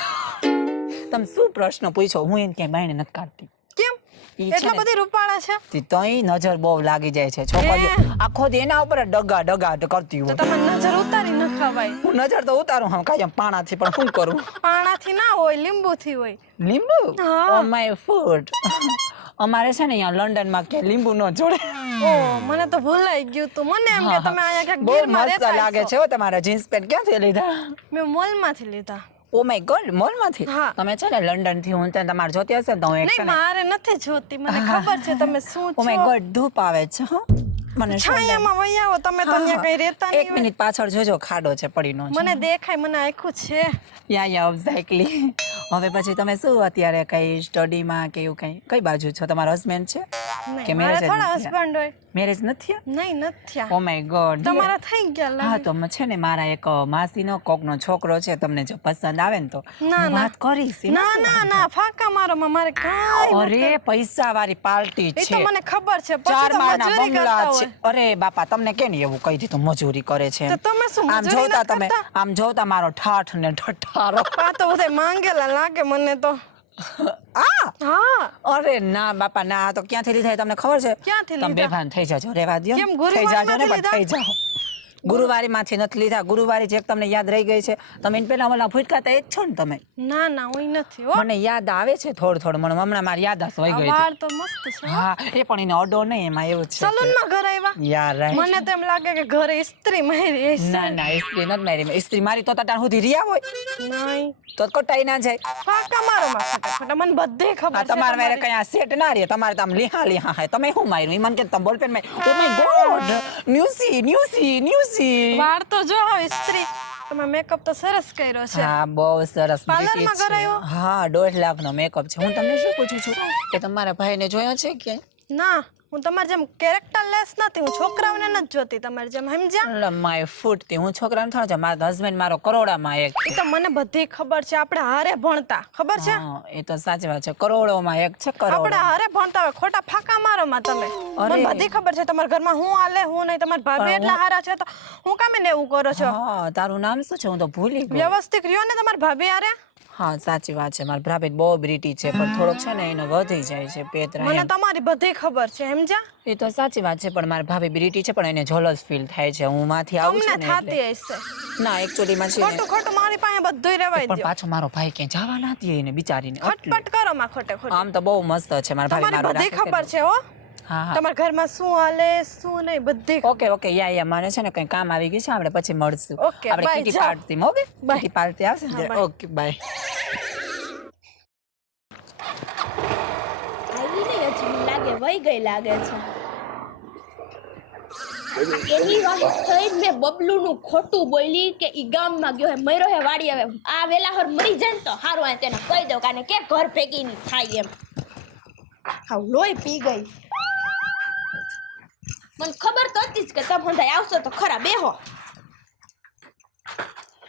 તમે શું પ્રશ્ન પૂછો? હું એને ક્યાંય બાયણે નથી કાઢતી. કેમ ઈ છે એટલા ને- બધી રૂપાળા છે? તી તોય નજર બહુ લાગી જાય છે છોકરીઓ આખો દી એના ઉપર ડગા ડગા કરતી તો હોય. તમે નજર ઉતારી ન ખવાય. હું નજર તો ઉતારું હા કાયમ પાણાથી, પણ શું કરું? પાણાથી ના હોય, લીંબુથી હોય. લીંબુ? હા. Oh my food. અમારે છે ને અહીંયા લંડનમાં કે લીંબુ ન જોડે. ઓ મને તો ભૂલાઈ ગયું તું. મને એમ કે તમે અહીંયા ક્યાંક બહુ ગીરમાં મસ્ત રહેતા લાગે હશો. છે હો તમારા જીન્સ પેન્ટ. ક્યાંથી લીધા? મેં મોલમાંથી લીધા. ઓ માય ગોડ, મોલમાંથી? હા. તમે છે ને લંડન થી હું ત્યાં તમારે જોતી હશે ને તો હું એક છે નહીં ને મારે નથી જોતી, મને ખબર છે તમે શું ઓ માય છો. ગોડ, ધૂપ આવે છે હો મને. છાયામાં વહી આવો તમે તો અહીંયા કઈ રહેતા એક નહીં. મિનિટ પાછળ જોજો, ખાડો છે પડીનો છે. મને દેખાય, મને આખું છે. યા એક્ઝેક્ટલી. હવે પછી તમે શું અત્યારે કઈ સ્ટડીમાં કે એવું કઈ બાજુ છો? તમારો હસબન્ડ છે કે નહીં, મારે મેરેજ? થોડા હસબન્ડ હોય. મેરેજ નથી? નહીં નથી. ઓ માય ગોડ. તમારા થઈ ગયા હા લાગે. તો છે ને મારા એક માસીનો કોકનો છોકરો છે, તમને જો પસંદ આવે ને તો ના, હું ના. વાત કરીશ. એમાં ના શું ના વાંધો? ના, ફાકા મારો માં મારે કાંઈ નથી. અરે પૈસા વાળી પાર્ટી એ છે. તો મને ખબર છે. પછી ચાર તો માળના મજૂરી કરતા બંગલા હોય. છે. અરે બાપા, તમને કે નહીં એવું કહી દીધું મજૂરી કરે છે તો એમ. તમે શું આમ મજૂરી જોતા નથી તમે કરતા? આમ જોતા મારો ઠાઠ ને ઠઠારો. આ તો બધા માંગેલા લાગે મને તો. આ હા અરે ના બાપા ના, આ તો ક્યાંથી લીધા એ તમને ખબર છે? ક્યાંથી તમે લીધા? બેભાન થઈ જાજો, રેવા દ્યો. કેમ, થઈ જાજો ને, ગુરુવારમાંથી પણ થઈ જાઓ. ગુરુવારીમાંથી નથી લીધા. ગુરુવારી જે તમને યાદ રહી ગઈ છે. તમે એને પેલા ઓલા ફૂટકાતા એ જ છો ને તમે? ના ના હું નથી હો. મને યાદ આવે છે થોડું મને હમણાં મારી યાદ વહી આ ગઈ વાળ તો મસ્ત છે હતી. હો. હા, એ પણ એને અડો નહીં, એમાં એવું છે સલૂનમાં ઘર આવ્યા. યાર રાઈટ. મને તો એમ લાગે કે ઘરે ઇસ્ત્રી મારી હશે. ના ના, ઇસ્ત્રી નથી મારી. ઇસ્ત્રી મારી તો તાર સુધી રહ્યા હોય નહીં, તો કટાઈ ના જાય. ફાકા મારો માં ફટાફટ. મને બધે આ ખબર છે તમારે મારે તમારી. કઈ આ સેટ ના રહે. તમારે તો આમ લીહા હે. તમે શું માર્યું? ઈ મને કે તમે બોલપેન માં. ઓ માય ગોડ, ન્યુસી. વાળ તો જો હવે ઇસ્ત્રી. તમે મેકઅપ તો સરસ કર્યો છે. હા, બહુ સરસ. પાર્લરમાં બ્યુટી છે. કરાયો? હા, 1.5 લાખનો મેકઅપ છે. હું તમને શું પૂછું છું કે તમારા ભાઈને જોયો છે ક્યાંય? ના, હું તમારી જેમ કેરેક્ટર લેસ નથી. હું છોકરાઓને નથી જોતી તમારી જેમ, સમજ્યા? માય ફૂટ થી હું છોકરાને થોડો છે. મારો હસબન્ડ મારો કરોડામાં એક છે. એ તો મને બધી ખબર છે. આપણે હારે ભણતા, ખબર છે? હા, એ તો સાચી વાત છે. કરોડોમાં એક છે. આપણે કરોડ. હારે ભણતા હોય. ખોટા ફાકા મારો માં તમે. અરે. મને બધી ખબર છે તમારા ઘરમાં હું હાલે હું નહીં. તમારા ભાભી એટલા હારા છે તો હું કામે ને એવું કરો છો? હા, તારું નામ શું છે? હું તો ભૂલી ગઈ. વ્યવસ્થિત રહ્યો ને તમારા ભાભી હારે. હા, સાચી વાત છે. મારા ભાભી બહુ બ્રીટી છે, પણ થોડોક છે ને એનો વધી જાય છે પેતરા મને એમ. તમારી બધી ખબર છે, સમજ્યા? એ તો સાચી વાત છે, પણ મારા ભાભી બ્રીટી છે, પણ એને જલસ ફીલ થાય છે. હું માંથી આવું તમને છું ને થાતી એટલે. હશે. ના, એકચ્યુઅલી માં છે ને, ખોટું ખોટું મારી પાસે બધુંય રેવાય પણ દો. પાછો મારો ભાઈ ક્યાંય જવા ના દે એને બિચારીને. એટલું. ખટપટ કરો માં ખોટે ખોટે. આમ તો બહુ મસ્ત છે મારા ભાભી. તમારી મારો બધી રાખે ખબર છે. છે હો. હા હા. તમારા ઘરમાં શું હાલે શું નહીં બધી. ઓકે યા મારે છે ને કઈ કામ આવી ગયું છે. આપણે પછી મળશું. ઓકે, આપણે bye, કિટી જાઓ. Party okay Bye. Kitty party આવશે હા, ને. bye. Okay bye. આવી નહીં હજી, મને લાગે વહી ગઈ લાગે છે. એની વાત થઈ મેં બબલુનું ખોટું બોલી કે ઈ ગામમાં ગયો હે મર્યો હે વાડી. હવે આ વેલાહર મરી જાય ને તો હારું આ તેને કહી દઉં કાને કે ઘર ભેગી ની થાય એમ. હાવ લોહી પી ગઈ. મને ખબર તો હતી જ કે તમે હંધાઈ આવશો તો ખરા બેહો.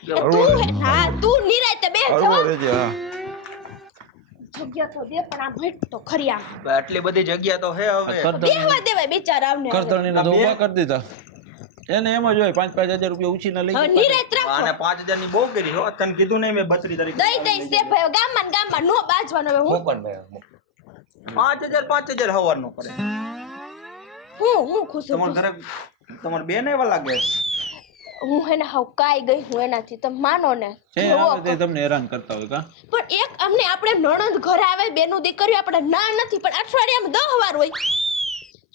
તું હે હા તું નિરાયતે બેહ હળવો જા. રહેજે, હા. જગ્યા તો દે પણ આ ભેટ તો ખરી આ આટલી બધી જગ્યા તો હે હવે. બેહવા દેવાય બિચારાઓને હવે. કરતણીને તો ઊભા કરી દીધા. એને એમ જ હોય 5,000 રૂપિયા ઉછીને લઈ હવે જાય. નિરાયત રાખો. આને 5,000 ની બહુ કરી હો. તને કીધું નહીં મેં 32 તારીખ દઈ દઈ છે ભાઈ ગામમાં ને ગામમાં નો બાજવાનો હવે હું 5,000 હવાર નો પડે. હું ખુશ છું. તમારા ઘરે તમારે બેન એવા લાગે. હું હેને હાવ કાઈ ગઈ હું એનાથી તમે માનો ને છે એવો આવે તે તમને હેરાન કરતા હોય કા? પણ એક અમને આપણે નણંદ ઘરે આવે બેનું દીકરીઓ આપણે ના નથી પણ અઠવાડિયામાં 10 વાર હોય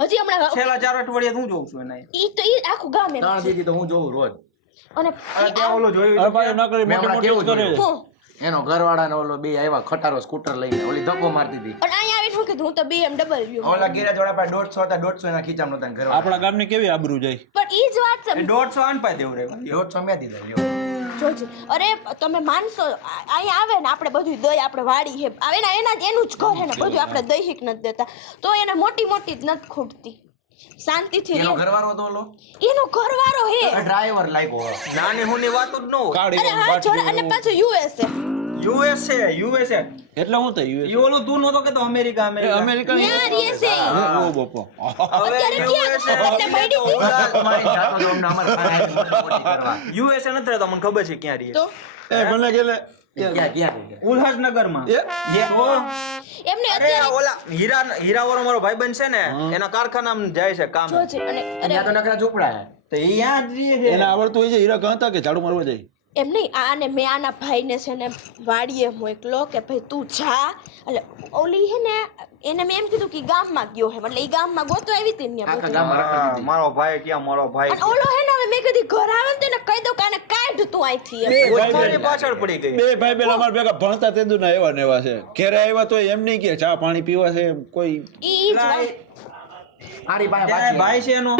હજી હમણાં છેલ્લા 4 અઠવાડિયા હું જોઉં છું એના. ઈ તો ઈ આખું ગામ એમ ત્રણ દીદી તો હું જોઉં રોજ. અને ત્યાં ઓલો જોયું અરે ભાઈ ન કરી મેં મોટી હમણાં મોટી જ કરે કેવું છે. હું એનો ઘરવાળા ને ઓલો બે આવ્યા ખટારો સ્કૂટર લઈને ઓલી ધક્કો મારતી હતી અને અહીંયા આવીને હું કીધું હું તો BMW ઓલા ગેરેજ વાળા પાસે 150 હતા 150 એના ખીચામ નતા ઘરવાળા આપણા ગામની કેવી આબરૂ જાય. પણ ઈ જ વાત છે 150 આન પાસે દેવું રે 150 મેં દીધા લ્યો જોજી અરે તમે માનશો અહીંયા આવે ને આપણે બધું દહીં આપણે વાડી હે આવે ને એનું જ ઘર હે ને બધું આપણે દહીં હિક નથી દેતા તો એને મોટી મોટી જ નથી ખૂટતી શાંતિથી એનો રહે. ઘરવાળો હતો ઓલો એનો ઘરવાળો હે ડ્રાઈવર લાગ્યો નાની હુની વાતો જ ન હોય. કાળી અરે હા જોડે અને પાછું USA USA એટલે હું થઈ ઈ ઓલું તું નતો કેતો અમેરિકા અમેરિકન ત્યાં રહે છે ઓ બાપા. અત્યારે ક્યાં તમને મળી હતી? મારી જાતો તો અમને અમાર પાસે મોટી કરવા USA નથી રહેતો મને ખબર છે ક્યાં રહે તો એ ભલે ગેલે ક્યાં ઉલ્હાસનગરમાં એમને અરે અત્યારે ઓલા હીરાવાળો મારો ભાઈબંધ છે ને એના કારખાનામાં જાય છે કામ જોજી અને અરે ત્યાં તો નકરા ઝૂંપડા હે તો ઈ ત્યાં જ રહે છે એને આવડતું હોય છે હીરા કહતા કે ઝાડુ મારવા જાય. એમ નહીં આને મેં આના ભાઈને છે ને વાડીએ મોકલો કે ભાઈ તું જા એટલે ઓલી હે ને એને મેં એમ કીધું કે ઈ ગામમાં ગયો હે એટલે ઈ ગામમાં ગોતો આવી હતી ને આખા બધું. ગામમાં રખડી દીધી મારો ભાઈ ક્યાં મારો ભાઈ અને ઓલો હે ને હવે મેં કીધું ઘર આવે ને તો એને કહી દઉં કે આને કાઢ તું અહીંથી એમ. બે ભાઈ પોતાની બેન- પાછળ પડી ગઈ બે ભાઈ બેન અમારા ભેગા ભણતા તેદુ ના એવા ને એવા છે. ઘેરે આવ્યા તો એમ નહીં કે ચા પાણી પીવા છે કોઈ ઈ જ વાત. મારી પાસે ત્યાં વાંચી ભાઈ છે એનો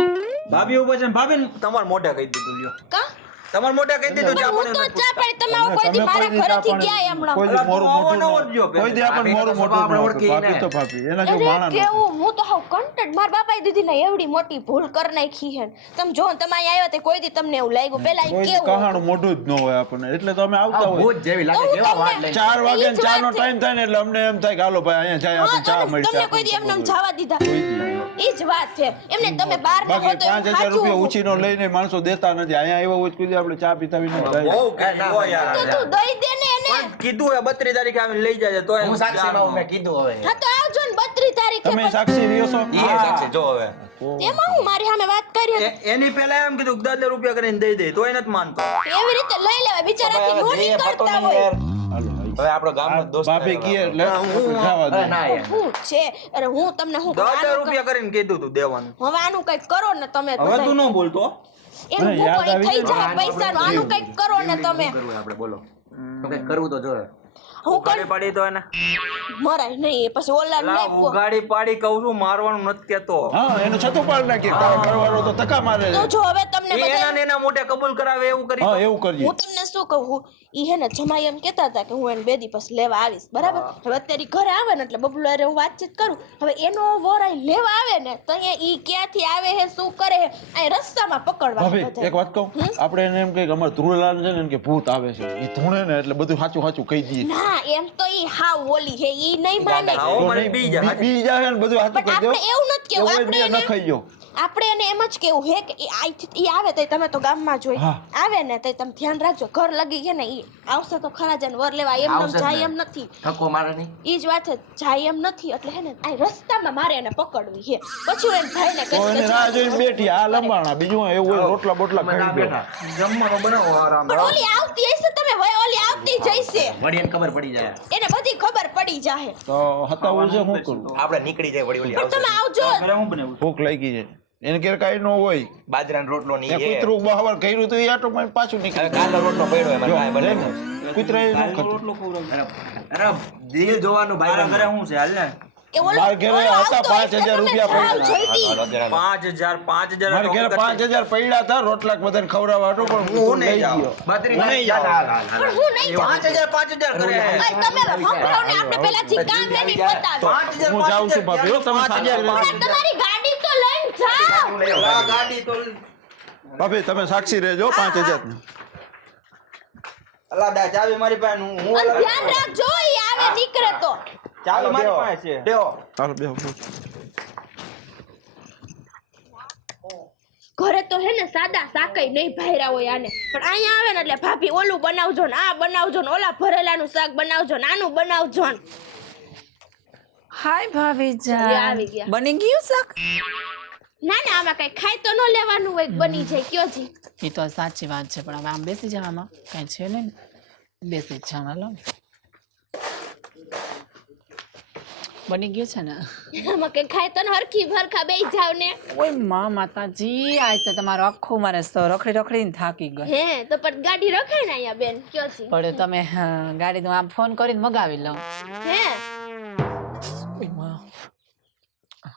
ભાભી ઉપર છે ને ભાભી તમારા મોઢે કહી દીધું લ્યો કા તમારા મોઢે કહી દીધું પણ હું તો ચા પાડી તમે આવો કોઈ દી મારા ઘરેથી ગયા હમણાં કોઈ દી મોરું મોટું નવો જ જો કોઈ દી આપણને મોરું મોટું આપણે ન ઓળખીએ આપે. ભાભી ને. તો ભાભી એના જો અરે માણા ન કેવું હું તો હાવ કંટેન્ટ મારા બાપાએ દીધી ને એવડી મોટી ભૂલ કરી નાખી હે તમે જો ને તમે અહીંયા આવ્યા તે કોઈ દી તમને એવું લાગ્યું પેલા ઈ કોઈ દી કેવું કહાણું મોઢું જ ન હોય આપણને એટલે તો અમે આવતા હોય ભૂત જેવી લાગે તો હું કેવા વાટ તમને- લઈને 4 વાગે ઈ જ ચા નો વાત છે. ટાઈમ થાય ને એટલે અમને એમ થાય કે હાલો ભાઈ અહીંયા જાય આપણે ચા હા, મળી તમને કોઈ દી એમને આમ જવા દીધા ઈ જ વાત છે એમને તમે બહાર ના હો બાકી તો 5000 એવું સાચું રૂપિયા ઉછીનો લઈને માણસો દેતા નથી. અહીંયા આવ્યા હોય તો કોઈ દી આપણે ચા પીતા બી નથી જાય. બહુ કહેતો તો યાર તું દઈ દે ને એને પણ કીધું હે 32 તારીખે આવીને લઈ જાય તો હું સાક્ષીમાં હું મેં કીધું હવે હા તો આવજો ને 32 તારીખે તમે સાક્ષી રહ્યો છો? ઈ એ સાક્ષી જો હવે તેમાં હું મારી સામે વાત કરી હતી. એની પહેલા એમ કીધું 10,000 રૂપિયા કરીને દઈ દે તોય નથી માનતો એવી રીતે લઈ લેવાય બિચારાથી નો નીકળતા હોય હાલો, હાલો. હવે આપણો ગામનો દોસ્ત ભાભી કહે એટલે જવા દે. હવે ના યાર હું છે અરે હું તમને હું 10,000 રૂપિયા કરીને કીધું તું દેવાનું હવે આનું કઈક કરો ને તમે હવે બધાય. તું ન બોલતો એનું મને યાદ હું પણ આવી થઈ જાય પૈસાનું આનું કઈક કરો ને તમે શું કરવું આપણે બોલો તો કંઈક કરવું તો જોઈએ હું ઉગાડી પાડી તો એને મરાય નહીં પછી ઓલા લા, ઉગાડી પાડી કહું છું મારવાનું નથી કેતો હા એનું છતું પાડ નાખીએ તારો ઘરવાળો તો ધક્કા મારે તો છે. જો હવે તમને ઈ બધા એના ને એના મોઢે કબૂલ કરાવે એવું કરી હા એવું કરીએ. હું તમને શું કહું ઈ હે ને જમાઈ એમ કહેતા હતા કે હું એને બે દી પછી લેવા આવીશ બરાબર હવે અત્યારે ઈ ઘરે આવે ને એટલે બબલુ હારે હું વાતચીત કરું હવે એનો વરાય લેવા આવે ને તો અહીંયા ઈ ક્યાંથી આવે હે શું કરે હે અહીં રસ્તામાં પકડવા ભાભી એક વાત કહું આપણે એને એમ કહીએ કે અમારે ધ્રુવલાલ છે ને એમ કે ભૂત આવે છે એ ધૂણે ને એટલે બધું સાચું સાચું કહી દઈએ. ના એમ તો ઈ હાવ ઓલી હે ઈ નહીં માને આવો મારી બી જા બી જાય ને બધું સાચું પણ કહી દો. આપણે એવું નથી કેવું એવું આપણે જ ન એને ખાઈ ગયો. આપણે એને એમ જ કેવું હે કે ઈ આઈથી ઈ આવે તો તમે તો ગામમાં જોઈ હા. આવે ને તો તમે ધ્યાન રાખજો ઘર લગી છે ને ઈ આવશે તો ખરા જ ને વર લેવા એમ આવશે જ જાય ને. એમ નથી ધક્કો મારે નહીં ઈ જ વાત છે જાય એમ નથી એટલે હે ને આ રસ્તામાં મારે એને પકડવી છે પછી હું એને ભાઈને તો કહીશ એને કે રાહ જા. જોઈને બેઠી આ લંબાણા બીજું હોય એવું હોય રોટલા બોટલા અમે ના ખાઈ ગયો. બેઠા જમવાનો બનાવો આરામ પણ ઓલી આવતી હશે તમે વય ઓલી આવતી જઈશે વળી એને ખબર પડી જાય એને બધી ખબર પડી જાહે તો હતાવું છે શું કરું આપણે નીકળી જાય વળી ઓલી પણ તમે આવજો ઘરે હું બનાવું ભૂખ લાગી છે એને ઘેર કાંઈ ન હોય બાજરાનો રોટલો એ નહીં એ કૂતરું બહાર કર્યું તો એ આટો મારીને પાછું હવે નીકળી કાલનો રોટલો પડ્યો એમાં જો, કાંઈ બને લે ને. નહીં. કૂતરાએ ન ખાધું. રોટલો ખવડાવું અરે દિલ જોવાનું તારા ઘરે ભાઈ શું છે હાલ ને એ ઓલો મારા ઘરે ઓલો હતા આવતો હશે, 5,000 તમે રૂપિયા જાઓ પડ્યા. જલ્દી. 5,000 મારે ઘેર 5,000 પડ્યા હતા રોટલા બધાને ખવડાવવા હતો પણ હું નહીં લઈ જાઉં. ગયો. બત્રીસ નહીં હાલ, જાઉં. હાલ, હાલ, હાલ. પણ હું નહીં જાઉં. 5,000 કરે અરે તમે સંભળાવો ને આપણે પહેલા જે કામ એની બતાવો. હું જાઉં છું ભાભી હો, તમે સાક્ષી રહેજો. પણ તમારી ગાડી તો લઈને જાઓ. આ ગાડી તો ભાભી તમે સાક્ષી રહેજો 5,000 ની. અલા દા ચાવી મારી પાસે હું અને ધ્યાન રાખજો ઈ આવે નીકળે તો ચાવી મારી પાસે છે બેહો. હાલો બેહો. ઘરે તો હે ને સાદા શાકય નહીં ભાયરા હોય આને પણ અહીંયા આવે ને એટલે ભાભી ઓલું બનાવજો ને આ બનાવજો ને ઓલા ભરેલાનું શાક બનાવજો ને આનું બનાવજો ને હાય ભાભી એ જાન આવી ગયા. બની ગયું શાક ના ના આમાં કઈ ખાઈ તો ન લેવાનું હોય બની જાય કયો જી એ તો સાચી વાત છે પણ હવે આમ બેસી જવામાં કઈ છે નહીં બેસી જ જવા લો બની ગયું છે ને આમાં કઈ ખાય તો ને હરખી ભરખા બેસી જાવ ને ઓય માં માતાજી આજ તો તમારો આખું મારે રખડી રખડીને થાકી ગયો હે તો પણ ગાડી રખાય ને અહીંયા બેન કયો છે પણ તમે ગાડીનો આમ ફોન કરીને મગાવી લઉં હે ઓય માં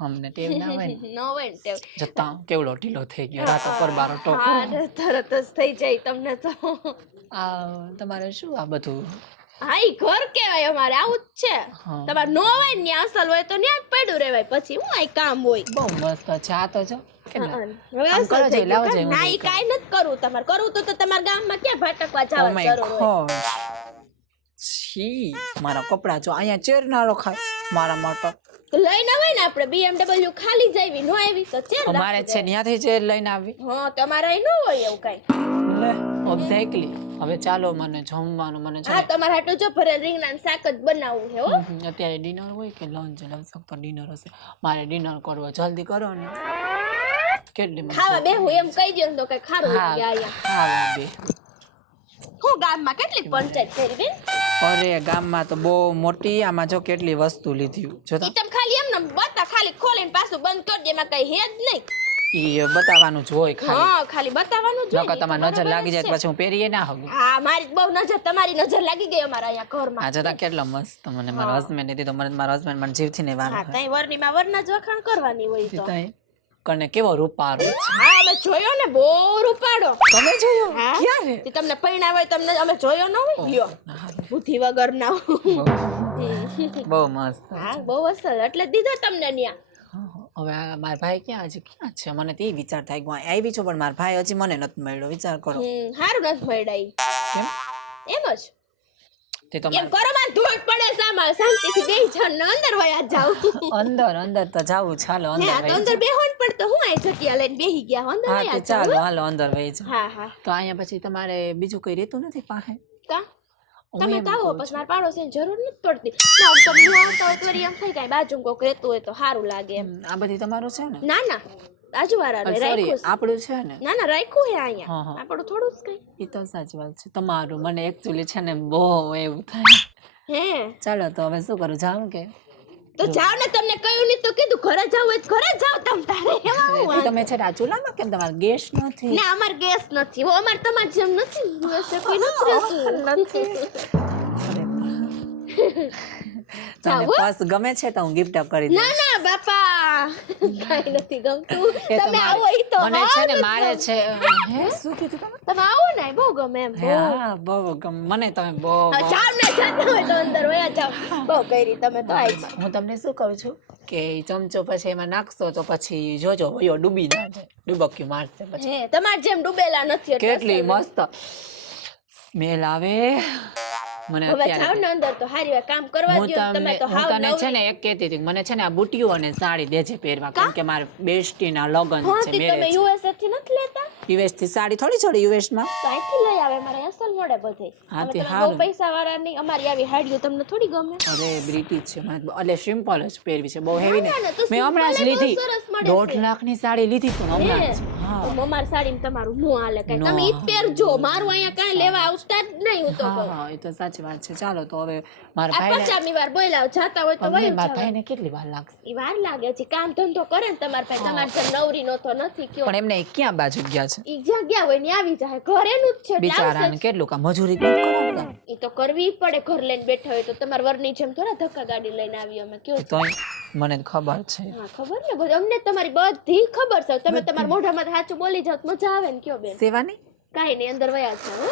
અમને ટેવ ના હોય ને નો હોય ને તેવ. જતા કેવડો ઢીલો થઈ ગયો રાતો પરબારો ટોકો હા તરત જ થઈ જાય તમને તો આ તમારે શું આ બધું હા ઈ ઘર કેવાય અમારે આવું જ છે હા. તમારે નો હોય ને ન્યા અસલ હોય તો ન્યા જ પડ્યું રહેવાય પછી હું આ કામ હોય બહુ મસ્ત છે આ તો જો કેમ ના? હવે આમ અસલ કરો થઈ છો, લાવો ગયું. છો, ના એવું ઈ કાંઈ નથી કરવું તમારે કરવું તો તમારા ગામમાં ક્યાં ભટકવા Oh જવાની my જરૂર હોય God. છી મારા કપડા જો અહીંયા ચેર ના રખાય મારા માટે તો લઈને હોય ને આપણે BMW ખાલી જાવી નો આવી તો ચેર અમારે છે ત્યાંથી ચેર લઈને આવી હા તમારે અહીં ન હોય એવું કાંઈ લે એક્ઝેક્ટલી હવે ચાલો મને જમવાનું મને છે હા તમારે હાટું જો ભરેલ રીંગણા ને શાક જ બનાવવું છે હો અત્યારે ડિનર હોય કે લંચ લગભગ તો ડિનર હશે મારે ડિનર કરવો જલ્દી કરો ને કેટલી મને ખાવા બેહું એમ કહી દો તો કઈ ખારું લાગે અહીંયા હા બે હું ગામમાં કેટલી પંચાયત કરી બેન અરે ગામમાં તો બહુ મોટી આમાં જો કેટલી વસ્તુ લીધી જો ઈ તમે ખાલી એમને બતા ખાલી ખોલીને પાછું બંધ કરી દે એમાં કઈ હે જ નહીં ઈ બતાવવાનું જ હોય ખાલી હા ખાલી બતાવવાનું જ હોય નકર ને, તમારે તો નજર લાગી જાય તો બરાબર પછી હું પહેરીએ ના હગું છે. હા મારી બહુ નજર તમારી નજર લાગી ગઈ અમારા અહીંયા ઘરમાં આજે તો કેટલો મસ્ત મને મારા હસબન્ડ દીધી તો મને મારા હસબન્ડ મને જીવથી નહીં હા વાળો તઈ વરણીમાં વરના જ વખાણ કરવાની હોય તો કને કેવો રૂપારો છે. હા અમે જોયો ને બહુ રૂપાડો તમે જોયો હા ક્યારે તે તમને પૈણા હોય તમને અમે જોયો ન હોય લ્યો બુદ્ધિ વગર ના બહુ મસ્ત હા બહુ અસલ એટલે દીધો તમને ન્યા હવે આ મારા ભાઈ ક્યાં હજી ક્યાં છે મને તે વિચાર થાય કે હું આવી છું પણ મારા ભાઈ હજી મને નથી મળ્યો વિચાર કરો હારું નથી મળ્યા ઈ. કેમ એમ જ તે તો એમ કરો માં ધૂળ પડે છે આમાં શાંતિથી બેહી જાવ ને અંદર વયા જાવ અંદર તો જાવું ચાલો હે અંદર આ તો અંદર બેહો ને પણ તો હું આ જગ્યા લઈને બેહી ગયા અંદર હા વયા તે જાવ ચાલો હાલો અંદર વહી જાઓ હા હા તો અહીંયા પછી તમારે બીજું કઈ રહેતું નથી પાસે કા હું તમે એમ તો આવો કહું પછી મારા પાડોશીને જરૂર નથી પડતી ના હું તમને આવતા હોય તો વળી એમ થઈ કાંઈ બાજુ કોક રહેતું હોય તો સારું લાગે એમ આ બધી તમારું છે ને ના ના બાજુવાળાને સોરી રાખ્યું છે. આપણું છે ને ના ના રાખ્યું હે હા, અહીંયા હા. આપણું થોડું જ કઈ એ તો સાચી વાત છે તમારું મને એકચ્યુઅલી છે ને બહુ એવું થાય હે ચાલો તો હવે શું કરું જાઉં કે તો જાવ ને તમને કહ્યું નહીં તો કીધું ઘરે જાવ હોય તો ઘરે જાવ તમ તારે એમાં હું તે તમે છે ને આ ચૂલામાં કેમ તમારે ગેસ નથી ના અમાર ગેસ નથી હો અમાર તમાર જેમ નથી ગેસ કોઈ નથી તમને પર્સ ગમે છે તો હું ગિફ્ટ કરી દઉં ના ના બાપા કઈ નથી ગમતું એ તો તમે મારે- આવો ઈ તો મને છે ને હારું મારે જ છે હે શું કીધું તમે તમે આવો ને બહુ ગમે એમ બહુ હા બહુ મને તમે બહુ હા, જાવ ને જતા હોય તો અંદર વયા જાવ બહુ કરી તમે તો આઈ હું તમને શું કહું છું કે ઈ ચમચો પછી એમાં નાખશો તો પછી જોજો વયો ડૂબી ના જાય ડૂબક્યું મારશે પછી હે તમાર જેમ ડૂબેલા નથી એટલે કેટલી અસલ મસ્ત સ્મેલ આવે મને હવે જાવ અત્યારે ને અંદર તો હારી વાત કામ કરવા હું દ્યો તમે તો હું હાવ તને છે નવરી ને એક કહેતી હતી કે મને છે ને આ બુટીઓ અને સાડી દેજે પહેરવા કેમ કે મારે બેસ્ટીના લગન હા છે તે તમે મેરેજ યુએસએ થી નથી લેતા યુએસ થી સાડી થોડી છોડી યુએસ માં તો અહીંથી લઈ આવે મારે અસલ મળે બધે હા, હવે તે તમે બહુ હારું. પૈસા વાળા નહીં અમારી આવી હાડીઓ તમને થોડી ગમે અરે બ્રિટિશ છે મને એટલે સિમ્પલ જ પહેરવી છે બહુ હેવી ના, ના, તો નહીં મેં હમણાં જ simple એ બહુ લીધી સરસ મળે છે. 1.5 લાખની સાડી લીધી પણ હમણાં જ હા અમાર સાડીમાં તમારું નું હાલે કઈ નો તમે ઈ જ પહેરજો મારું અહીંયા કાંઈ લેવા આવતા જ નહીં હું તો હા કહું હા એ તો સાચી વાત છે ચાલો તો હવે મારા આ ભાઈને પચામી વાર બોલાવ જાતા હોય તો અમને વયું મારા જાવ ભાઈને કેટલી વાર લાગશે ઈ વાર લાગે છે કામ ધંધો કરે ને તમાર પાસે તમાર જેમ નવરી નો તો નથી કયો પણ એમને ક્યાં બાજુ ગયા છે ઈ જ્યાં ગયા હોય ને આવી જાય ઘરેનું જ છે એટલે બિચારાને આવશે જ. કેટલું કામ મજૂરી જ નથી કરાવતા ઈ તો કરવી પડે ઘર લઈને બેઠા હોય તો તમાર વરની જેમ થોડા ધક્કા ગાડી લઈને આવી અમે કયો તો મને ખબર છે હા ખબર ને બધું અમને તમારી બધી ખબર છે તમે તમારા મોઢામાં સાચું બોલી જાવ તો મજા આવે ને કયો બેન સેવાની કાઈ નહીં અંદર વયા છે હો.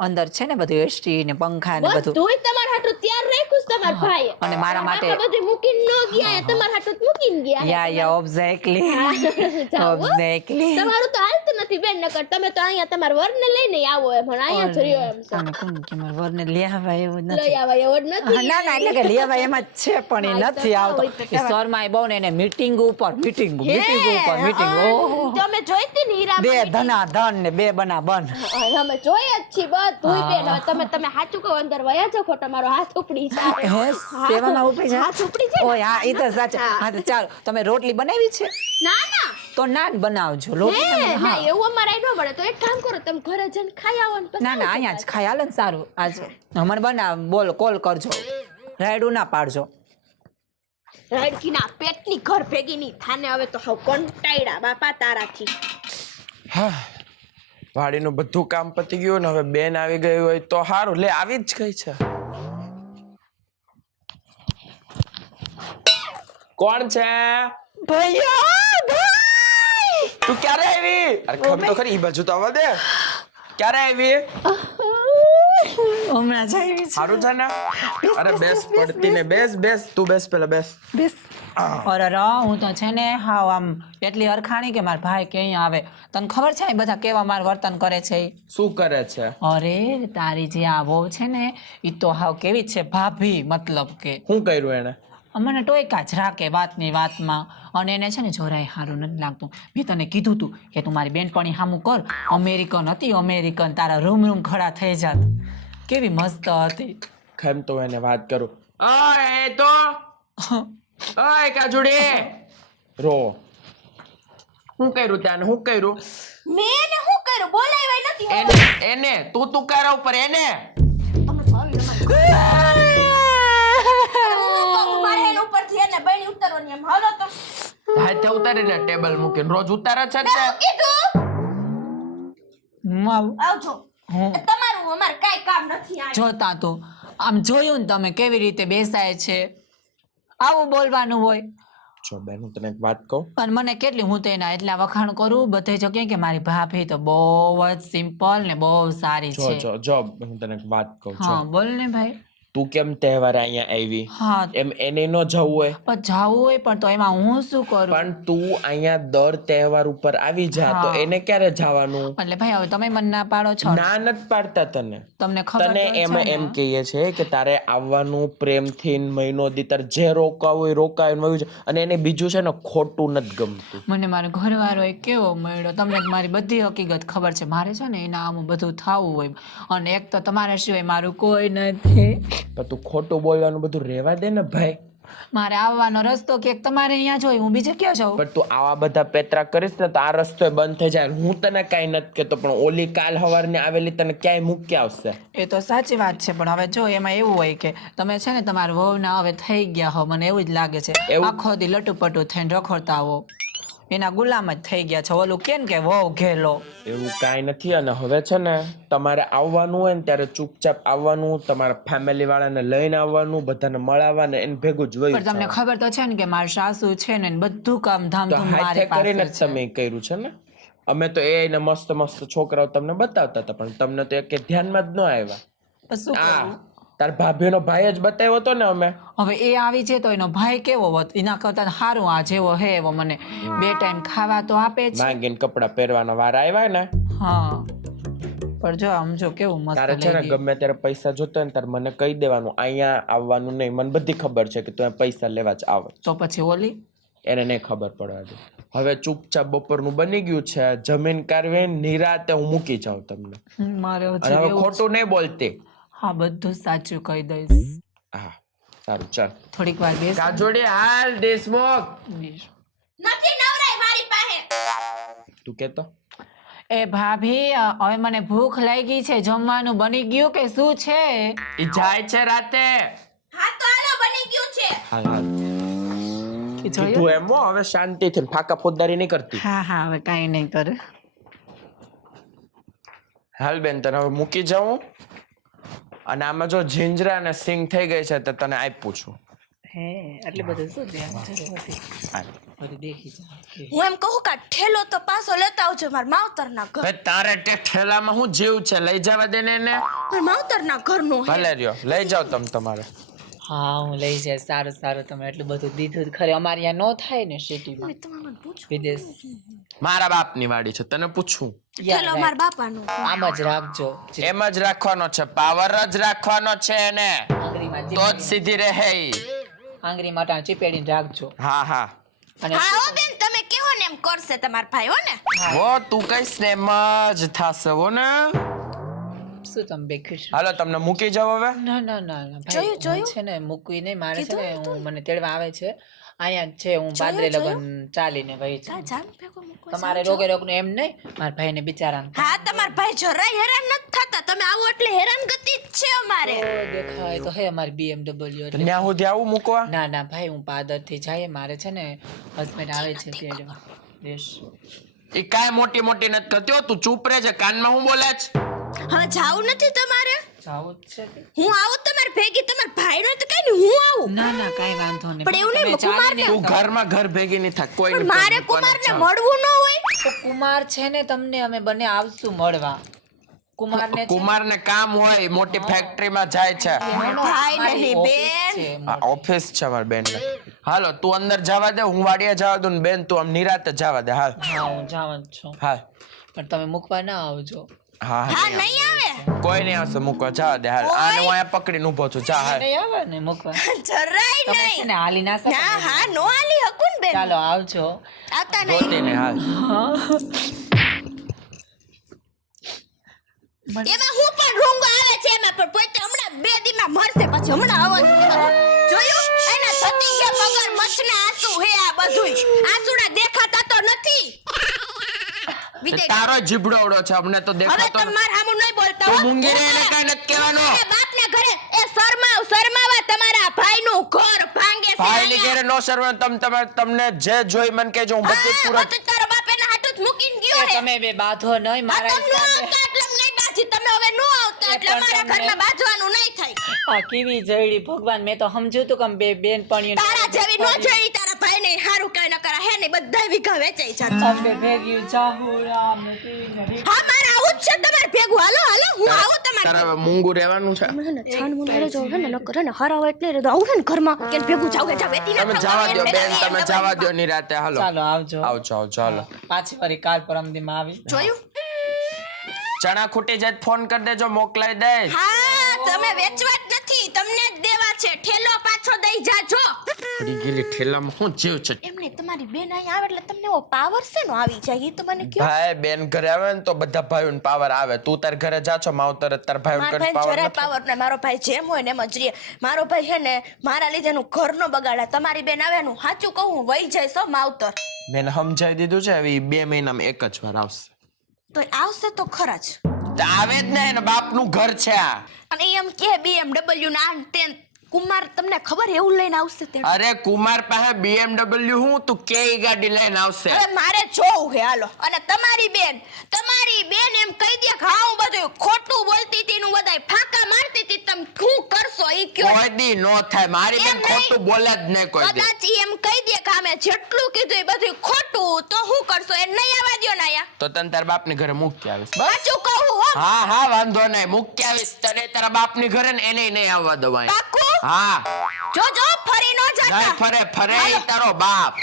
અંદર છે ને બધું એસટી ને પંખા ને બધું બધુંય તમારા હાટું તૈયાર રાખ્યું છે તમારા ભાઈએ અને મારા માટે બધું મૂકીને ન ગયા એ તમારા હાટું જ મૂકીને ગયા હે. યા ઓબ્ઝેક્ટલી જાઓ હો. ઓબ્ઝેક્ટલી તમારું તો હાલતું નથી બેન નકર તમે તો અહીંયા તમારા વરને લઈને આવો એમ અને અહીંયા જ રહ્યો એમ છે. તને કોણ કે મારા વરને લઈ આવા એવું લઈ નથી આવા એવો જ નથી હા, ના ના એટલે કે લઈ આવા એમ જ છે પણ એ હા, તો નથી આવતો હોય તો એ શર્માય બહુ ને એને મીટિંગ ઉપર મીટિંગ ઉપર મીટિંગ ઓહો તમે જોઈતી ને હીરા બે ધના ધન ને બે બના બન અમે જોઈએ જ છીએ બધુંય બેન હવે તમે સાચું કહો અંદર વયા જાઓ ખોટા મારો હાથ ઉપડી જાય હે સેવામાં ઉપડી જાય હાથ ઉપડી જાય ને. ઓય હા એ તો સાચું હા તો ચાલો તમે રોટલી બનાવી છે ના ના તો નાન બનાવજો રોટલી હે, તમે- ના હા. એવું અમારે અહીં ન મળે તો એક કામ કરો તમે ઘરે જઈને ખાઈ આવો ને પછી ના ના અહીંયા જ ખાઈ હાલે ને સારું આજ મને બનાવ બોલ કોલ કરજો રાયડું ના પાડજો રડકીના પેટની ઘર ભેગી ની થાને હવે તો હાવ કંટાળ્યા બાપા તારાથી. વાડીનું બધું કામ પતી ગયું ને હવે બેન આવી ગઈ હોય તો સારું. લે આવી જ ગઈ છે. કોણ છે? તું ક્યારે આવી? અરે ખબર તો ખરી, ઈ બાજુ તો આવવા દે. ક્યારે આવી? હમણાં જઈ સારું છે ને? અરે બેસ પડતી ને, બેસ તું બેસ, પેલા બેસ. અરે હું તો છે ને હાવ આમ એટલી અરખાણી કે મારા ભાઈ કે અહીંયા આવે. તને ખબર છે એ બધા કેવા માર વર્તન કરે છે ઈ? શું કરે છે? અરે તારી જે આ વહુ છે ને ઈ તો હાવ કેવી છે ભાભી, મતલબ કે શું કર્યું એને? મને ટોયકા જ રાખે વાતની વાતમાં. અને એને છે ને જરાય સારું નથી લાગતું. મેં તને કીધું તું કે તું મારી બેનપણી સામું કર, અમેરિકન હતી અમેરિકન, તારા રૂમ ખડા થઈ જાત. કેવી મસ્ત હતી. કેમ તો એને વાત કરું. ઓય તો ઓય કાજુડી રો. શું કર્યું ત્યાં? શું કર્યું મેં એને શું કર્યું? બોલાવ્યા નથી. એને? તું તુકારા ઉપર એને? મારે એના ઉપરથી એને બની ઉતરવાની એમ હાલો તો. હાથે ઉતારીને ટેબલ મૂકીને રોજ ઉતારે છે તે. મેં કીધું હું આવું આવજો. તમારું અમારે કાઈ કામ નથી આ. જોતા તો આમ જોયું ને તમે કેવી રીતે બેસાય છે. આવું બોલવાનું હોય. જો બેન હું તને એક વાત કહું. પણ મને કેટલી હું તો એના એટલા વખાણ કરું બધે જગ્યાએ કે મારી ભાભી તો બહુ જ સિમ્પલ ને બહુ સારી જો છે. જો જો હું તને એક વાત કહું છું. હા બોલ ને ભાઈ. તું કેમ તહેવારે અહીંયા આવી? હા એમ એને ન જવું હોય? પણ જાવું હોય પણ તો એમાં હું શું કરું? પણ તું અહીંયા દર તહેવાર ઉપર આવી જા તો હા. એને ક્યારે જવાનું? એટલે ભાઈ હવે તમે મને ના પાડો છો. ના નથી પાડતા તને. તમને ખબર તને તો છે એમ ને? એમ કહીએ છે કે તારે આવવાનું પ્રેમથી ને મહિનો દી તારે જે રોકાવું હોય રોકાવીને વયું છે. અને એને બીજું છે ને ખોટું નથી ગમતું. મને મારો ઘરવાળો એ કેવો મળ્યો. તમને મારી બધી હકીકત ખબર છે. મારે છે ને એના આમ બધું થવું હોય અને એક તો તમારા સિવાય મારું કોઈ નથી. પણ તું ખોટું બોલવાનું બધું રહેવા દે ને ભાઈ. મારે આવવાનો રસ્તો ક્યાંક તમારે અહીંયા જોઈ, હું બીજે ક્યાં જાઉં? પણ તું આવા બધા પેતરા કરીશ ને તો આ રસ્તો બંધ થઈ જાય. હું તને કાંઈ નથી કહેતો પણ ઓલી કાલ સવારની આવેલી તને ક્યાંય મૂકી આવશે. એ તો સાચી વાત છે પણ હવે જો એમાં એવું હોય કે તમે છે ને તમારા વહુના હવે થઈ ગયા હો, મને એવું જ લાગે છે. એવું? આખો દી લટુપટુ થઈને રખડતા હો, એના ગુલામ જ થઈ ગયા છે. ઓલું કેમ કે વહુ ઘેલો. એવું કાંઈ નથી. અને હવે છે ને તમારે આવવાનું હોય ને ત્યારે ચૂપચાપ આવવાનું, તમારા ફેમિલી વાળાને લઈને આવવાનું, બધાને મળાવવાને એને ભેગું જ પણ વયું તમને ખબર તો છે ને કે મારા સાસુ છે ને બધું કામ ધામ તો ધૂમ હાથે મારી કરીને જ પાસે છે. તમે કર્યું છે ને. અમે તો એને મસ્ત મસ્ત છોકરાઓ તમને બતાવતા હતા પણ તમને તો એક ધ્યાનમાં જ ન આવ્યા. પણ શું આ કરું? તાર ભાભીનો ભાઈ જ બતાવ્યો હતો ને અમે. હવે એ આવી છે તો એનો ભાઈ કેવો હોત? એના કરતા સારું આ જેવો હે એવો મને 2 ટાઈમ ખાવા તો આપે છે. માંગીને કપડા પહેરવાના વાર આવ્યા ને. હા પણ જો આમ જો કેવું મસ્ત તારે છે ને લઈ ગઈ. ગમે ત્યારે પૈસા જોતો હોય ને તારે મને કહી દેવાનું, અહીંયા આવવાનું નહીં. મને બધી ખબર છે કે તું પૈસા લેવા જ આવે. તો પછી ઓલી એને નહીં ખબર પડવા દે. હવે ચૂપચાપ બપોરનું બની ગયું છે, જમીન કારવે નિરાતે હું મૂકી જાઉં તમને. મારે અને હજી હવે એવું ખોટું નહીં બોલતી. હા બધું સાચું કહી દઈશ. હા સારું ચાલ. થોડીક વાર બેસ. કાજોડી હાલ દેશમુખ. નથી નવરાય મારી પાસે. તું કેતો એ ભાભી હવે મને ભૂખ લાગી છે, જમવાનું બની ગયું કે શું છે? ઈ જાય છે રાતે. હા તો હાલો બની ગયું છે. હાલ હાલ એ જોયું? કીધું એમ હો, હવે શાંતિથી ને ફાકા ફોજદારી નહીં કરતી. હા હા હવે કાંઈ નહીં કરે. હાલ બેન તને હવે મૂકી જાઉં. અને આમાં જો જીંજરા અને સિંગ થઈ ગઈ છે તો તને આપ્યું છું. હે એટલે બધું શું ધ્યાન બધું દેખી જાય. હું એમ કહું કે આ ઠેલો તો પાછો લેતા આવજો મારા માવતરના ઘર. હવે તારે તે ઠેલામાં હું જીવ છે, લઈ જવા દે ને એને. મારા માવતરના ઘરનું હે. ભલે રહ્યો, લઈ જાઓ તમે તમારે. હા હું લઈ જાય. સારું સારું તમે એટલું બધું દીધું જ ખરે. અમારે અહીંયા ન થાય ને સિટીમાં, તમે મને પૂછો. વિદેશ. મારા બાપની વાડી છે, તને પૂછું. ઠેલો મારા બાપાનું. આમ જ રાખજો. એમ જ રાખવાનો છે, પાવર જ રાખવાનો છે એને, આંગળીમાં તો જ સીધી રહે ઈ. આંગળી માટે ચીપેડીને રાખજો. હા હા અને હા હો બેન તમે કહો ને એમ કરશે તમારા ભાઈ હો ને. વો તું કઈશ ને એમ જ થશે હો ને. શું તમે બે ખુશ? હાલો તમને મૂકી જાવ હવે. ના ના ના ના જોયું, ભાઈ જોયું? હું છે ને મૂકવી નહીં. મારે છે ને કીધું મને તેડવા આવે છે અહીંયા જ છે. હું બાદરે લગન ચાલીને વહી તા છું. જાન ભેગો મૂકો. તમારે રોગે રોગનું એમ નહીં, મારા ભાઈને બિચારાને. હા તમારા ભાઈ જરાય હેરાન નથી થતા. તમે આવો એટલે હેરાન ગતિ જ છે અમારે. મારે દેખાય તો હે અમારી BMW એટલે ત્યાં સુધી આવું મૂકવા ના ના ભાઈ હું પાદર થી જાય મારે છે ને હસબન્ડ આવે છે તેડવા દેશ એ કાંઈ મોટી મોટી નથી કરતી હો. તું ચૂપ રહે છે, કાનમાં હું બોલે છે? હવે જાવું નથી તમારે જાવું જ છે કે? હું આવું તમારે ભેગી તમારા ભાઈ નો તો કઈ નહીં હું આવું ના ના કાઈ વાંધો નહીં પણ એવું નહીં, તમે ચાલીને કુમારને- તું ઘરમાં ઘર ભેગી નહીં થાય કોઈ પણ મારે કુમારને મળવું ન હોય તો કુમાર છે ને તમને અમે બંને આવશું મળવા કુમારને છે ને- કુમારને કામ હોય, મોટી ફેક્ટરીમાં જાય છે. ભાઈ મારી નહીં, ઓફિસ બેન. છે. આ ઓફિસ છે મારી બેન. હાલો તું અંદર જવા દે, હું વાડિયા જવા દઉં ને બેન તું આમ નિરાતે જવા દે. હાલ હા હું જાઉં જ છું હાલ. પણ તમે મૂકવા ના આવજો હા હા હા નહીં આવે કોઈ નહીં આવશે મૂકવા, જવા દે. હાલ આને હું અહીંયા પકડીને ઊભો છું. જા હાલ. નહીં આવે ને મૂકવા જરાય તમે છે નહીં ને હાલી ના શકો ના હા નો આલી હકુન બેન ચાલો આવજો આવતા નહીં ગોતીને હાલ. એમાં હું પણ રૂંગો આવે છે એમાં પણ પોતે હમણાં 2 દીમાં મરશે પછી હમણાં અવાજ જોયું એના થતી કે મગર મચના આંસુ હે આ બધુંય આંસુડા દેખાતા તો નથી વિજય તારો જીભડોવડો છે, અમને તો હવે દેખાતો તમે માર સામું નહીં બોલતા તું હો. મૂંગી રહે એને કાંઈ નથી કહેવાનું. તમારા બાપને ઘરે એ શરમાવા તમારા ભાઈનું ઘર ભાંગે છે ભાઈ ની અહીંયા. ઘેરે નો સરવા તમને જે જોઈ મને કહેજો, હું બધી હા, પૂરા તો તારા બાપ એના હાટું જ મૂકીને ગયો હે તમે બે બાંધો નહીં આ મારા તમે નો હિસાબે આવતા એટલે નહીં બાજી તમે હવે નો આવતા એટલે પણ અમારા તમને- ઘરમાં બાજવાનું નહીં થાય આ કેવી જયડી ભગવાન મેં તો સમજ્યું તું કે બે બેનપણીઓ તારા જેવી નો જોઈ તારા ભાઈ ને હારું કઈ ન કરા હે ને બધા વિઘા વેચાઈ જાત અમે ભેગી જાહુરામ ને કેવી હા મારે આવું જ છે તમારે ભેગું હાલો હાલો હું આવું તમારે તારા મૂંગું રહેવાનું છે. છાન મુનારે જો હે ને ન કરે ને હરાવા એટલે રે આવું ને ઘરમાં કે ભેગું જાવ જાવ વેતી ના તમે જવા દો બેન, તમે જવા દો નિરાતે. હાલો ચાલો આવજો આવજો આવજો હાલો. પાછી ફરી કાલ પરમદી માં આવી જોયું ચણા ખૂટી જાય તો ફોન કરી દેજો, મોકલાઈ દઈશ. હા તમે વેચવા જ નથી તમને જ દેવા છે ઠેલો પાછો દઈ જાજો પડી ગયેલી ઠેલામાં શું જીવ છે? એમને તમારી બેન અહીં આવે એટલે તમને એવો પાવર છે નો આવી જાય ઈ તો મને કયો ભાઈ બેન ઘરે આવે ને તો બધા ભાઈઓને પાવર આવે. તું તાર ઘરે જા છો, માવતર તાર ભાઈઓને મારો કઈ ભાઈ પાવર જરાય નથી. પાવર ને મારો ભાઈ જેમ હોય ને એમ જ રહે મારો ભાઈ હે ને મારા લીધે નું ઘર નો બગાડે તમારી બેન આવે નું સાચું કહું હું વહી જાય સો માવતર મેં સમજાવી દીધું છે, હવે 2 મહિનામાં એક જ વાર આવશે. તો આવશે તો ખરા જ તો આવે જ ને, એના બાપનું ઘર છે આ. અને એમ કે BMW ના તે કુમાર તમને ખબર એવું લઈને આવશે તે અરે કુમાર પાસે BMW હું તું કે ગાડી લઈને આવશે. હવે મારે જોવું હે હાલો અને તમારી બેન એમ કહી દે કે હા હું બધું ખોટું બોલતી હતી નું બધાય ફાંકા મારતી હતી તમે શું કરશો ઈ કયો કોઈ દી નો થાય, મારી બેન એમ નહીં. ખોટું બોલે જ નહીં કોઈ દી. કદાચ ઈ એમ કહી દે કે અમે જેટલું કીધું એ બધું ખોટું તો શું કરશો એ નહીં આવવા દ્યો ને આયા તો તને તાર બાપની ઘરે મૂકી આવીશ. સાચું કહું હો હા હા વાંધો નહીં, મૂકી આવીશ તને તારા બાપની ઘરે ને એને નહીં આવવા દવાય. પાક્કું હા જો ફરી નો નહીં જતા ફરે ઈ તારો બાપ.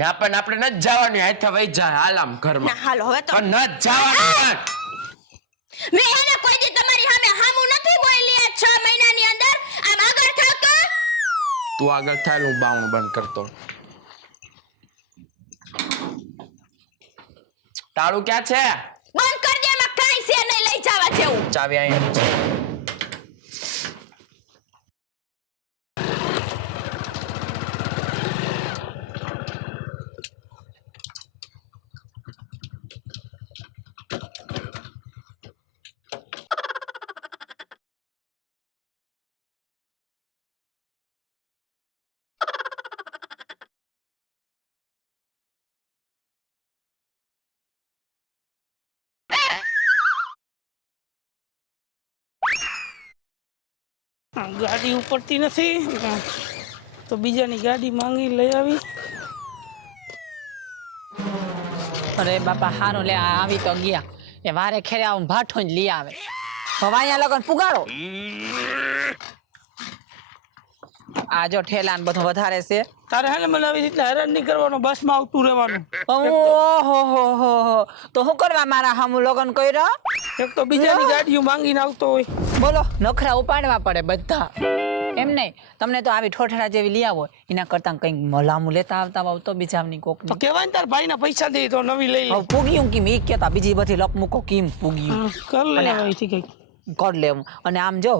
ના પણ આપણે નથી જવાનું, હાથે વહી જાય હાલ આમ ના ઘરમાં. હાલો હવે તો પણ નથી જવાનું. મેં એને કોઈ દી તમારી સામે હામું નથી બોલી આ 6 મહિનાની અંદર આમ આગળ થાવ તો તું આગળ થાય, હું બાવણું બંધ કરતો. તાળું ક્યાં છે? બંધ કર દે એમાં કાંઈ છે નહીં લઈ જવા જેવું ચાવી અહીંયા છે. ગાડી ઉપડતી નથી તો બીજાની ગાડી માંગી લઈ આવી. અરે બાપા હારું લે આ આવી તો ગયા એ વારે ખેરે આવું ભાઠો જ લઈ આવે હવે અહીંયા લગન પુગાડો આ જો ઠેલા ને બધું વધારે છે તારે હાલે મને આવી રીતના હેરાન નહીં કરવાનો, બસમાં આવતું રહેવાનું. ઓહો તો શું કરવા મારા હામું લગન કર્યો એક તો બીજાની ગાડીઓ માંગીને આવતો હોય. બોલો નખરા ઉપાડવા પડે બધા એમ નહીં તમને તો આવી ઠોઠરા જેવી લઈ આવો એના કરતા કંઈક મલામું લેતા આવતા હોવ તો બીજાની કોક તો કહેવાય ને તાર ભાઈના પૈસા દે તો નવી લઈ લે. હવે પૂગ્યું કેમ એ કેતા બીજી બધી લક મૂકો કેમ પૂગ્યું કર લે અને હવે ઠીક કર લેવું અને આમ જો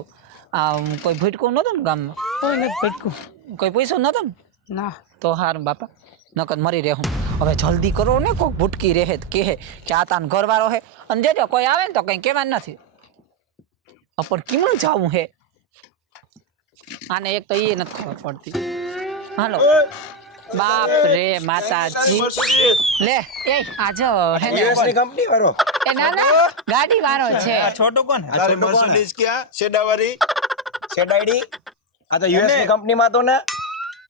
કોઈ ભૂટકું નતું ને ગામમાં કોઈ નથી ભટકું. કોઈ પૈસો નતો ને ના તો હારું બાપા નકર મરી રહેવું હવે જલ્દી કરો ને કોઈક ભૂટકી રહે તો કહે કે આ તાન ઘરવાળો હે અને જો કોઈ આવે ને તો કંઈ કહેવાનું નથી પણ કેમનું જાવું હે આને એક તો એ નથી ખબર પડતી હાલો બાપ રે માતાજી લે એ આજો હે ને યુએસ ની કંપની વાળો એ ના ના ગાડી વાળો છે છોટું કોણ તારી મર્સિડીઝ ક્યાં સેડાવાળી સેડાઈડી આ તો યુએસ ની કંપની માં તો ને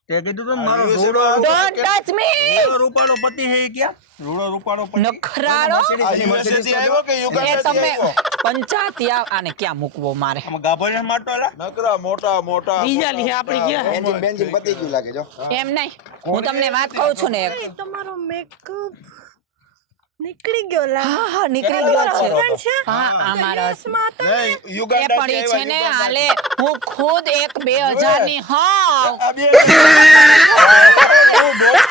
તે કીધું તો મારો ડોન્ટ ટચ મી રૂપાળો પતિ હે ક્યાં રૂડો રૂપાળો નખરાળો યુએસએથી આવ્યો કે એ યુગાન્ડાથી તમે આવ્યો પંચાયતી આને ક્યાં મૂકવો મારે આમાં ગાભણિયા માટો એલા નકરા મોટા મોટા બીજા લી આપણી ગયા એન્જિન બેન્જિન પતી ગયું લાગે જો એમ નહીં હું તમને વાત કહું છું ને એક તમારો મેકઅપ નીકળી ગયો લા હા હા નીકળી ગયો છે હસબન્ડ છે હા અમારો માં તો નહીં એ પણ યુગાન્ડાથી ઈ છે ને આવ્યા હાલે હું ખુદ એક 2000 ની હા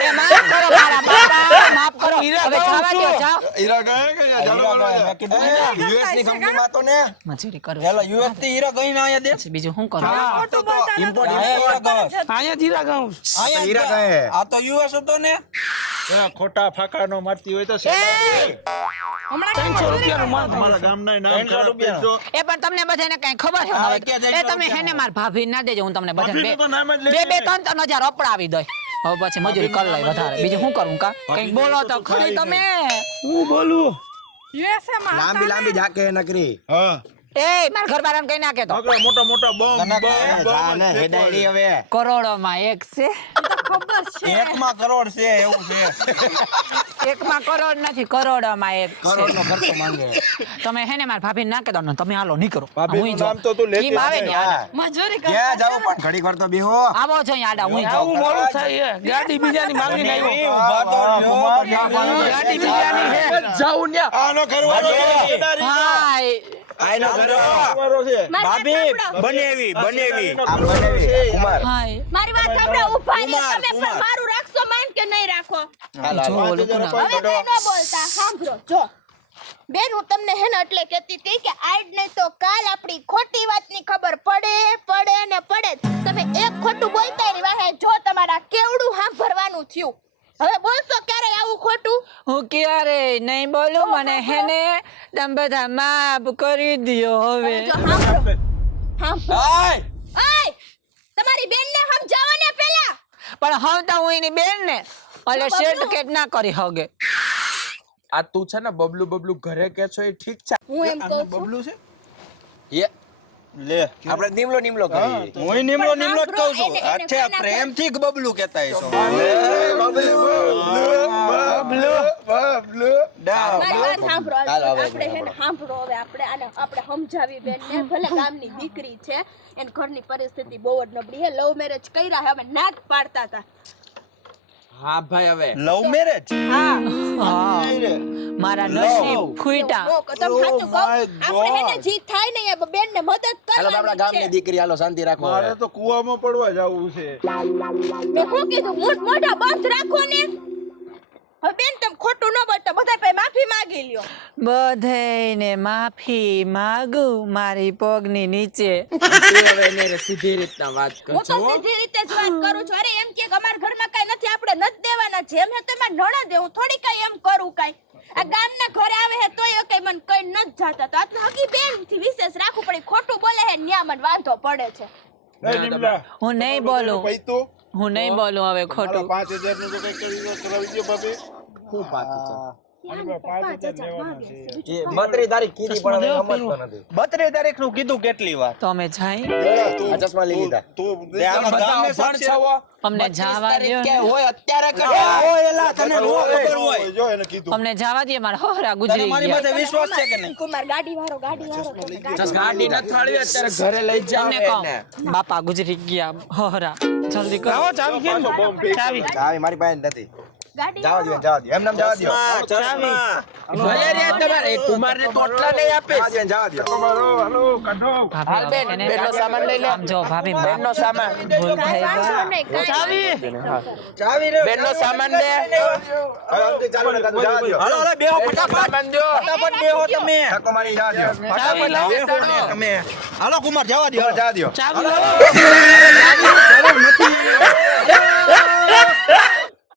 એ માફ કરો મારા બાપા માફ કરો હવે જવા દો જાઓ હીરા ગયા કે મેં કીધું યુએસ ની કંપની માં તો ને મજૂરી કરો એલા યુએસ થી હીરા ગઈ ના આયા દે પછી બીજું શું કરું ખોટું બોલતા નથી. ઇમ્પોર્ટ અહીંયા જીરા ગાઉં આયા હીરા કહે આ તો યુએસ હતો ને ખોટા ફાકા નો મારતી હોય તો હમણાં 300 રૂપિયાનું માલ તમારા ગામના નામ ખરાબ કરશો એ પણ તમને બધાને કઈ ખબર છે હા, હવે? ક્યાં જાય એ તમે હેને માર ભાભી ના દેજો હું તમને બધાને ભાભીનું તો નામ જ બે લેજે. બે ત્રણ ત્રણ હજાર અપડાવી દઈ હવે પછી મજૂરી કરી લઈ વધારે બીજું શું કરું કા કઈક બોલો તો ખરી તમે હું બોલું યુએસએ માં લાંબી લાંબી જાકે નકરી હા એ માર ઘર બારાને કઈ ના કેતો નકરા મોટા મોટા બોમ્બ ને હેડાઈડી હવે કરોડોમાં એક છે ખબર છે એકમાં કરોડ છે એવું છે એકમાં કરોડ નથી કરોડોમાં એક કરોડ છે નો ખર્ચો માંગે તમે હેને માર ભાભી ના કેતો ને તમે હાલો નીકળો ભાભીનું હુંય જો. નામ તો તું લેતી ઈમ આવે જ ને નહીં. આડા. મજૂરી ક્યાં જાવ પણ ઘડી વાર તો બેહો આવો છો અહીં આડા હું આવું મોડું થાય છે. ગાડી બીજાની માંગીને આવ્યો ઊભા તો રહ્યો. ગાડી બીજાની હે જાઉં ન્યા આનો ઘરવાળો છે. હાય આઈનો ઘરવાળો છે ભાભી બનેવી બનેવી આ બનેવી કુમાર હાય મારી વાત સાંભળો ઊભા રહો તમે પણ મારું રાખશો માન કે નહીં રાખો જો ઓલું કોના હવે કઈ ન બોલતા સાંભળો જો બેન હું તમને હે ને એટલે કહેતી હતી કે આજ નહીં તો કાલ આપણી ખોટી વાતની ખબર પડે પડે ને પડે જ. તમે એક ખોટું બોલતા એની વાહે જો તમારા કેવડું સાંભળવાનું થયું હવે બોલશો ક્યારે આવું ખોટું હું ક્યારે નહીં બોલું મને હેને તમે બધા માફ કરી દ્યો હવે જો સાંભળો સાંભળો ઓય તમારી બેનને સમજાવો ને પહેલા પણ હવે હું એની બેન ને એટલે શેડ કેટ ના કરી હગે આ તું છે ને બબલું બબલું ઘરે કે છો એ ઠીક છે હું એમ કહું છું બબલું છે લે આપણે નીમલો નીમલો કરી હું નિમલો નિમલો જ કહું છું એને અચ્છા કોના પ્રેમથી બબલું કહેતા હશો મારી વાત સાંભળો હાલો, હવે આપણે હે ને સાંભળો હવે આપણે સમજાવી બેનને ભલે ગામની દીકરી છે એની ઘરની પરિસ્થિતિ બહુ જ નબળી છે લવ મેરેજ કર્યા હવે ના જ પાડતા હતા હા ભાઈ હવે લવ મેરેજ હા મારા નસીબ ફૂટા નો તમે સાચું કહો આપણે હે ને જી થાય ને એ બેનને મદદ હાલો આપણા કરવાની ગામની છે દીકરી હાલો શાંતિ રાખો મારે તો કુવામાં પડવા જવું છે મેં શું કીધું મોઢા બંધ રાખો ને હવે બેન તમે ખોટું ન બોલતા બધા પાસે માફી માંગી લ્યો બધાયને માફી માંગુ મારી પગની નીચે હવે એને સીધી રીતના વાત હું તો કરજો સીધી રીતે જ વાત કરું છું અરે એમ કે અમારા ઘરમાં કઈ નથી આપણે નથી દેવાના જેમ હે તો એમાં નણા દે હું થોડી કઈ એમ કરું કઈ આ ગામના ઘરે આવે હે તોય કઈ મને કઈ નથી જાતા તો આટલું હકી બેન થી વિશેષ રાખવું પડે ખોટું બોલે હે ન્યા મને વાંધો પડે છે એ નિમલા હું નહીં બોલું પૈતો હું નહીં બોલું હવે ખોટું 5000 નું તો કઈ કરી દો કરાવી દો ભાભી ખૂબ વાત છે 5000 લેવાના છે 32 તારીખ કીધી પણ હવે સમજતો નથી 32 તારીખ નું કીધું કેટલી વાર તો અમે જાય આ ચશ્મા લઈ લીધા તું લે આમાં ગામને પણ સાક્ષી છો અમને જવા દો કે હોય અત્યારે કરો ઓ એલા તને નો ખબર હોય જો એને કીધું અમને જવા દે મારા હોરા તને ગુજરી મારી ગયા માથે વિશ્વાસ છે કે નહીં કુમાર ગાડી વાળો ગાડી ન થાળી અત્યારે ઘરે લઈ જાવ તમને કહો બાપા ગુજરી ગયા હોરા જલ્દી કરો આવો ચાવી કેમ ચાવી ચાવી મારી પાસે નથી ગાડી જવા દો એમ નામ જવા દો ચશ્મા ભલે રે તમારે કુમારને તોટલા નહીં આપે જવા દો હાલો કાઢો હાલ બેન બેનનો સામાન લઈ લે આમ જો ભાભી બેનનો સામાન ભૂલ થઈ ગઈ ચાવી ચાવી રે બેનનો સામાન દે જવા દો હાલો હાલો બેહો ફટાફટ સામાન દો ફટાફટ બેહો તમે ધક્કો મારી જવા દો ચાવી લાવો બેહો ને તમે હાલો કુમાર જવા દો જવા દો ચાવી લાવો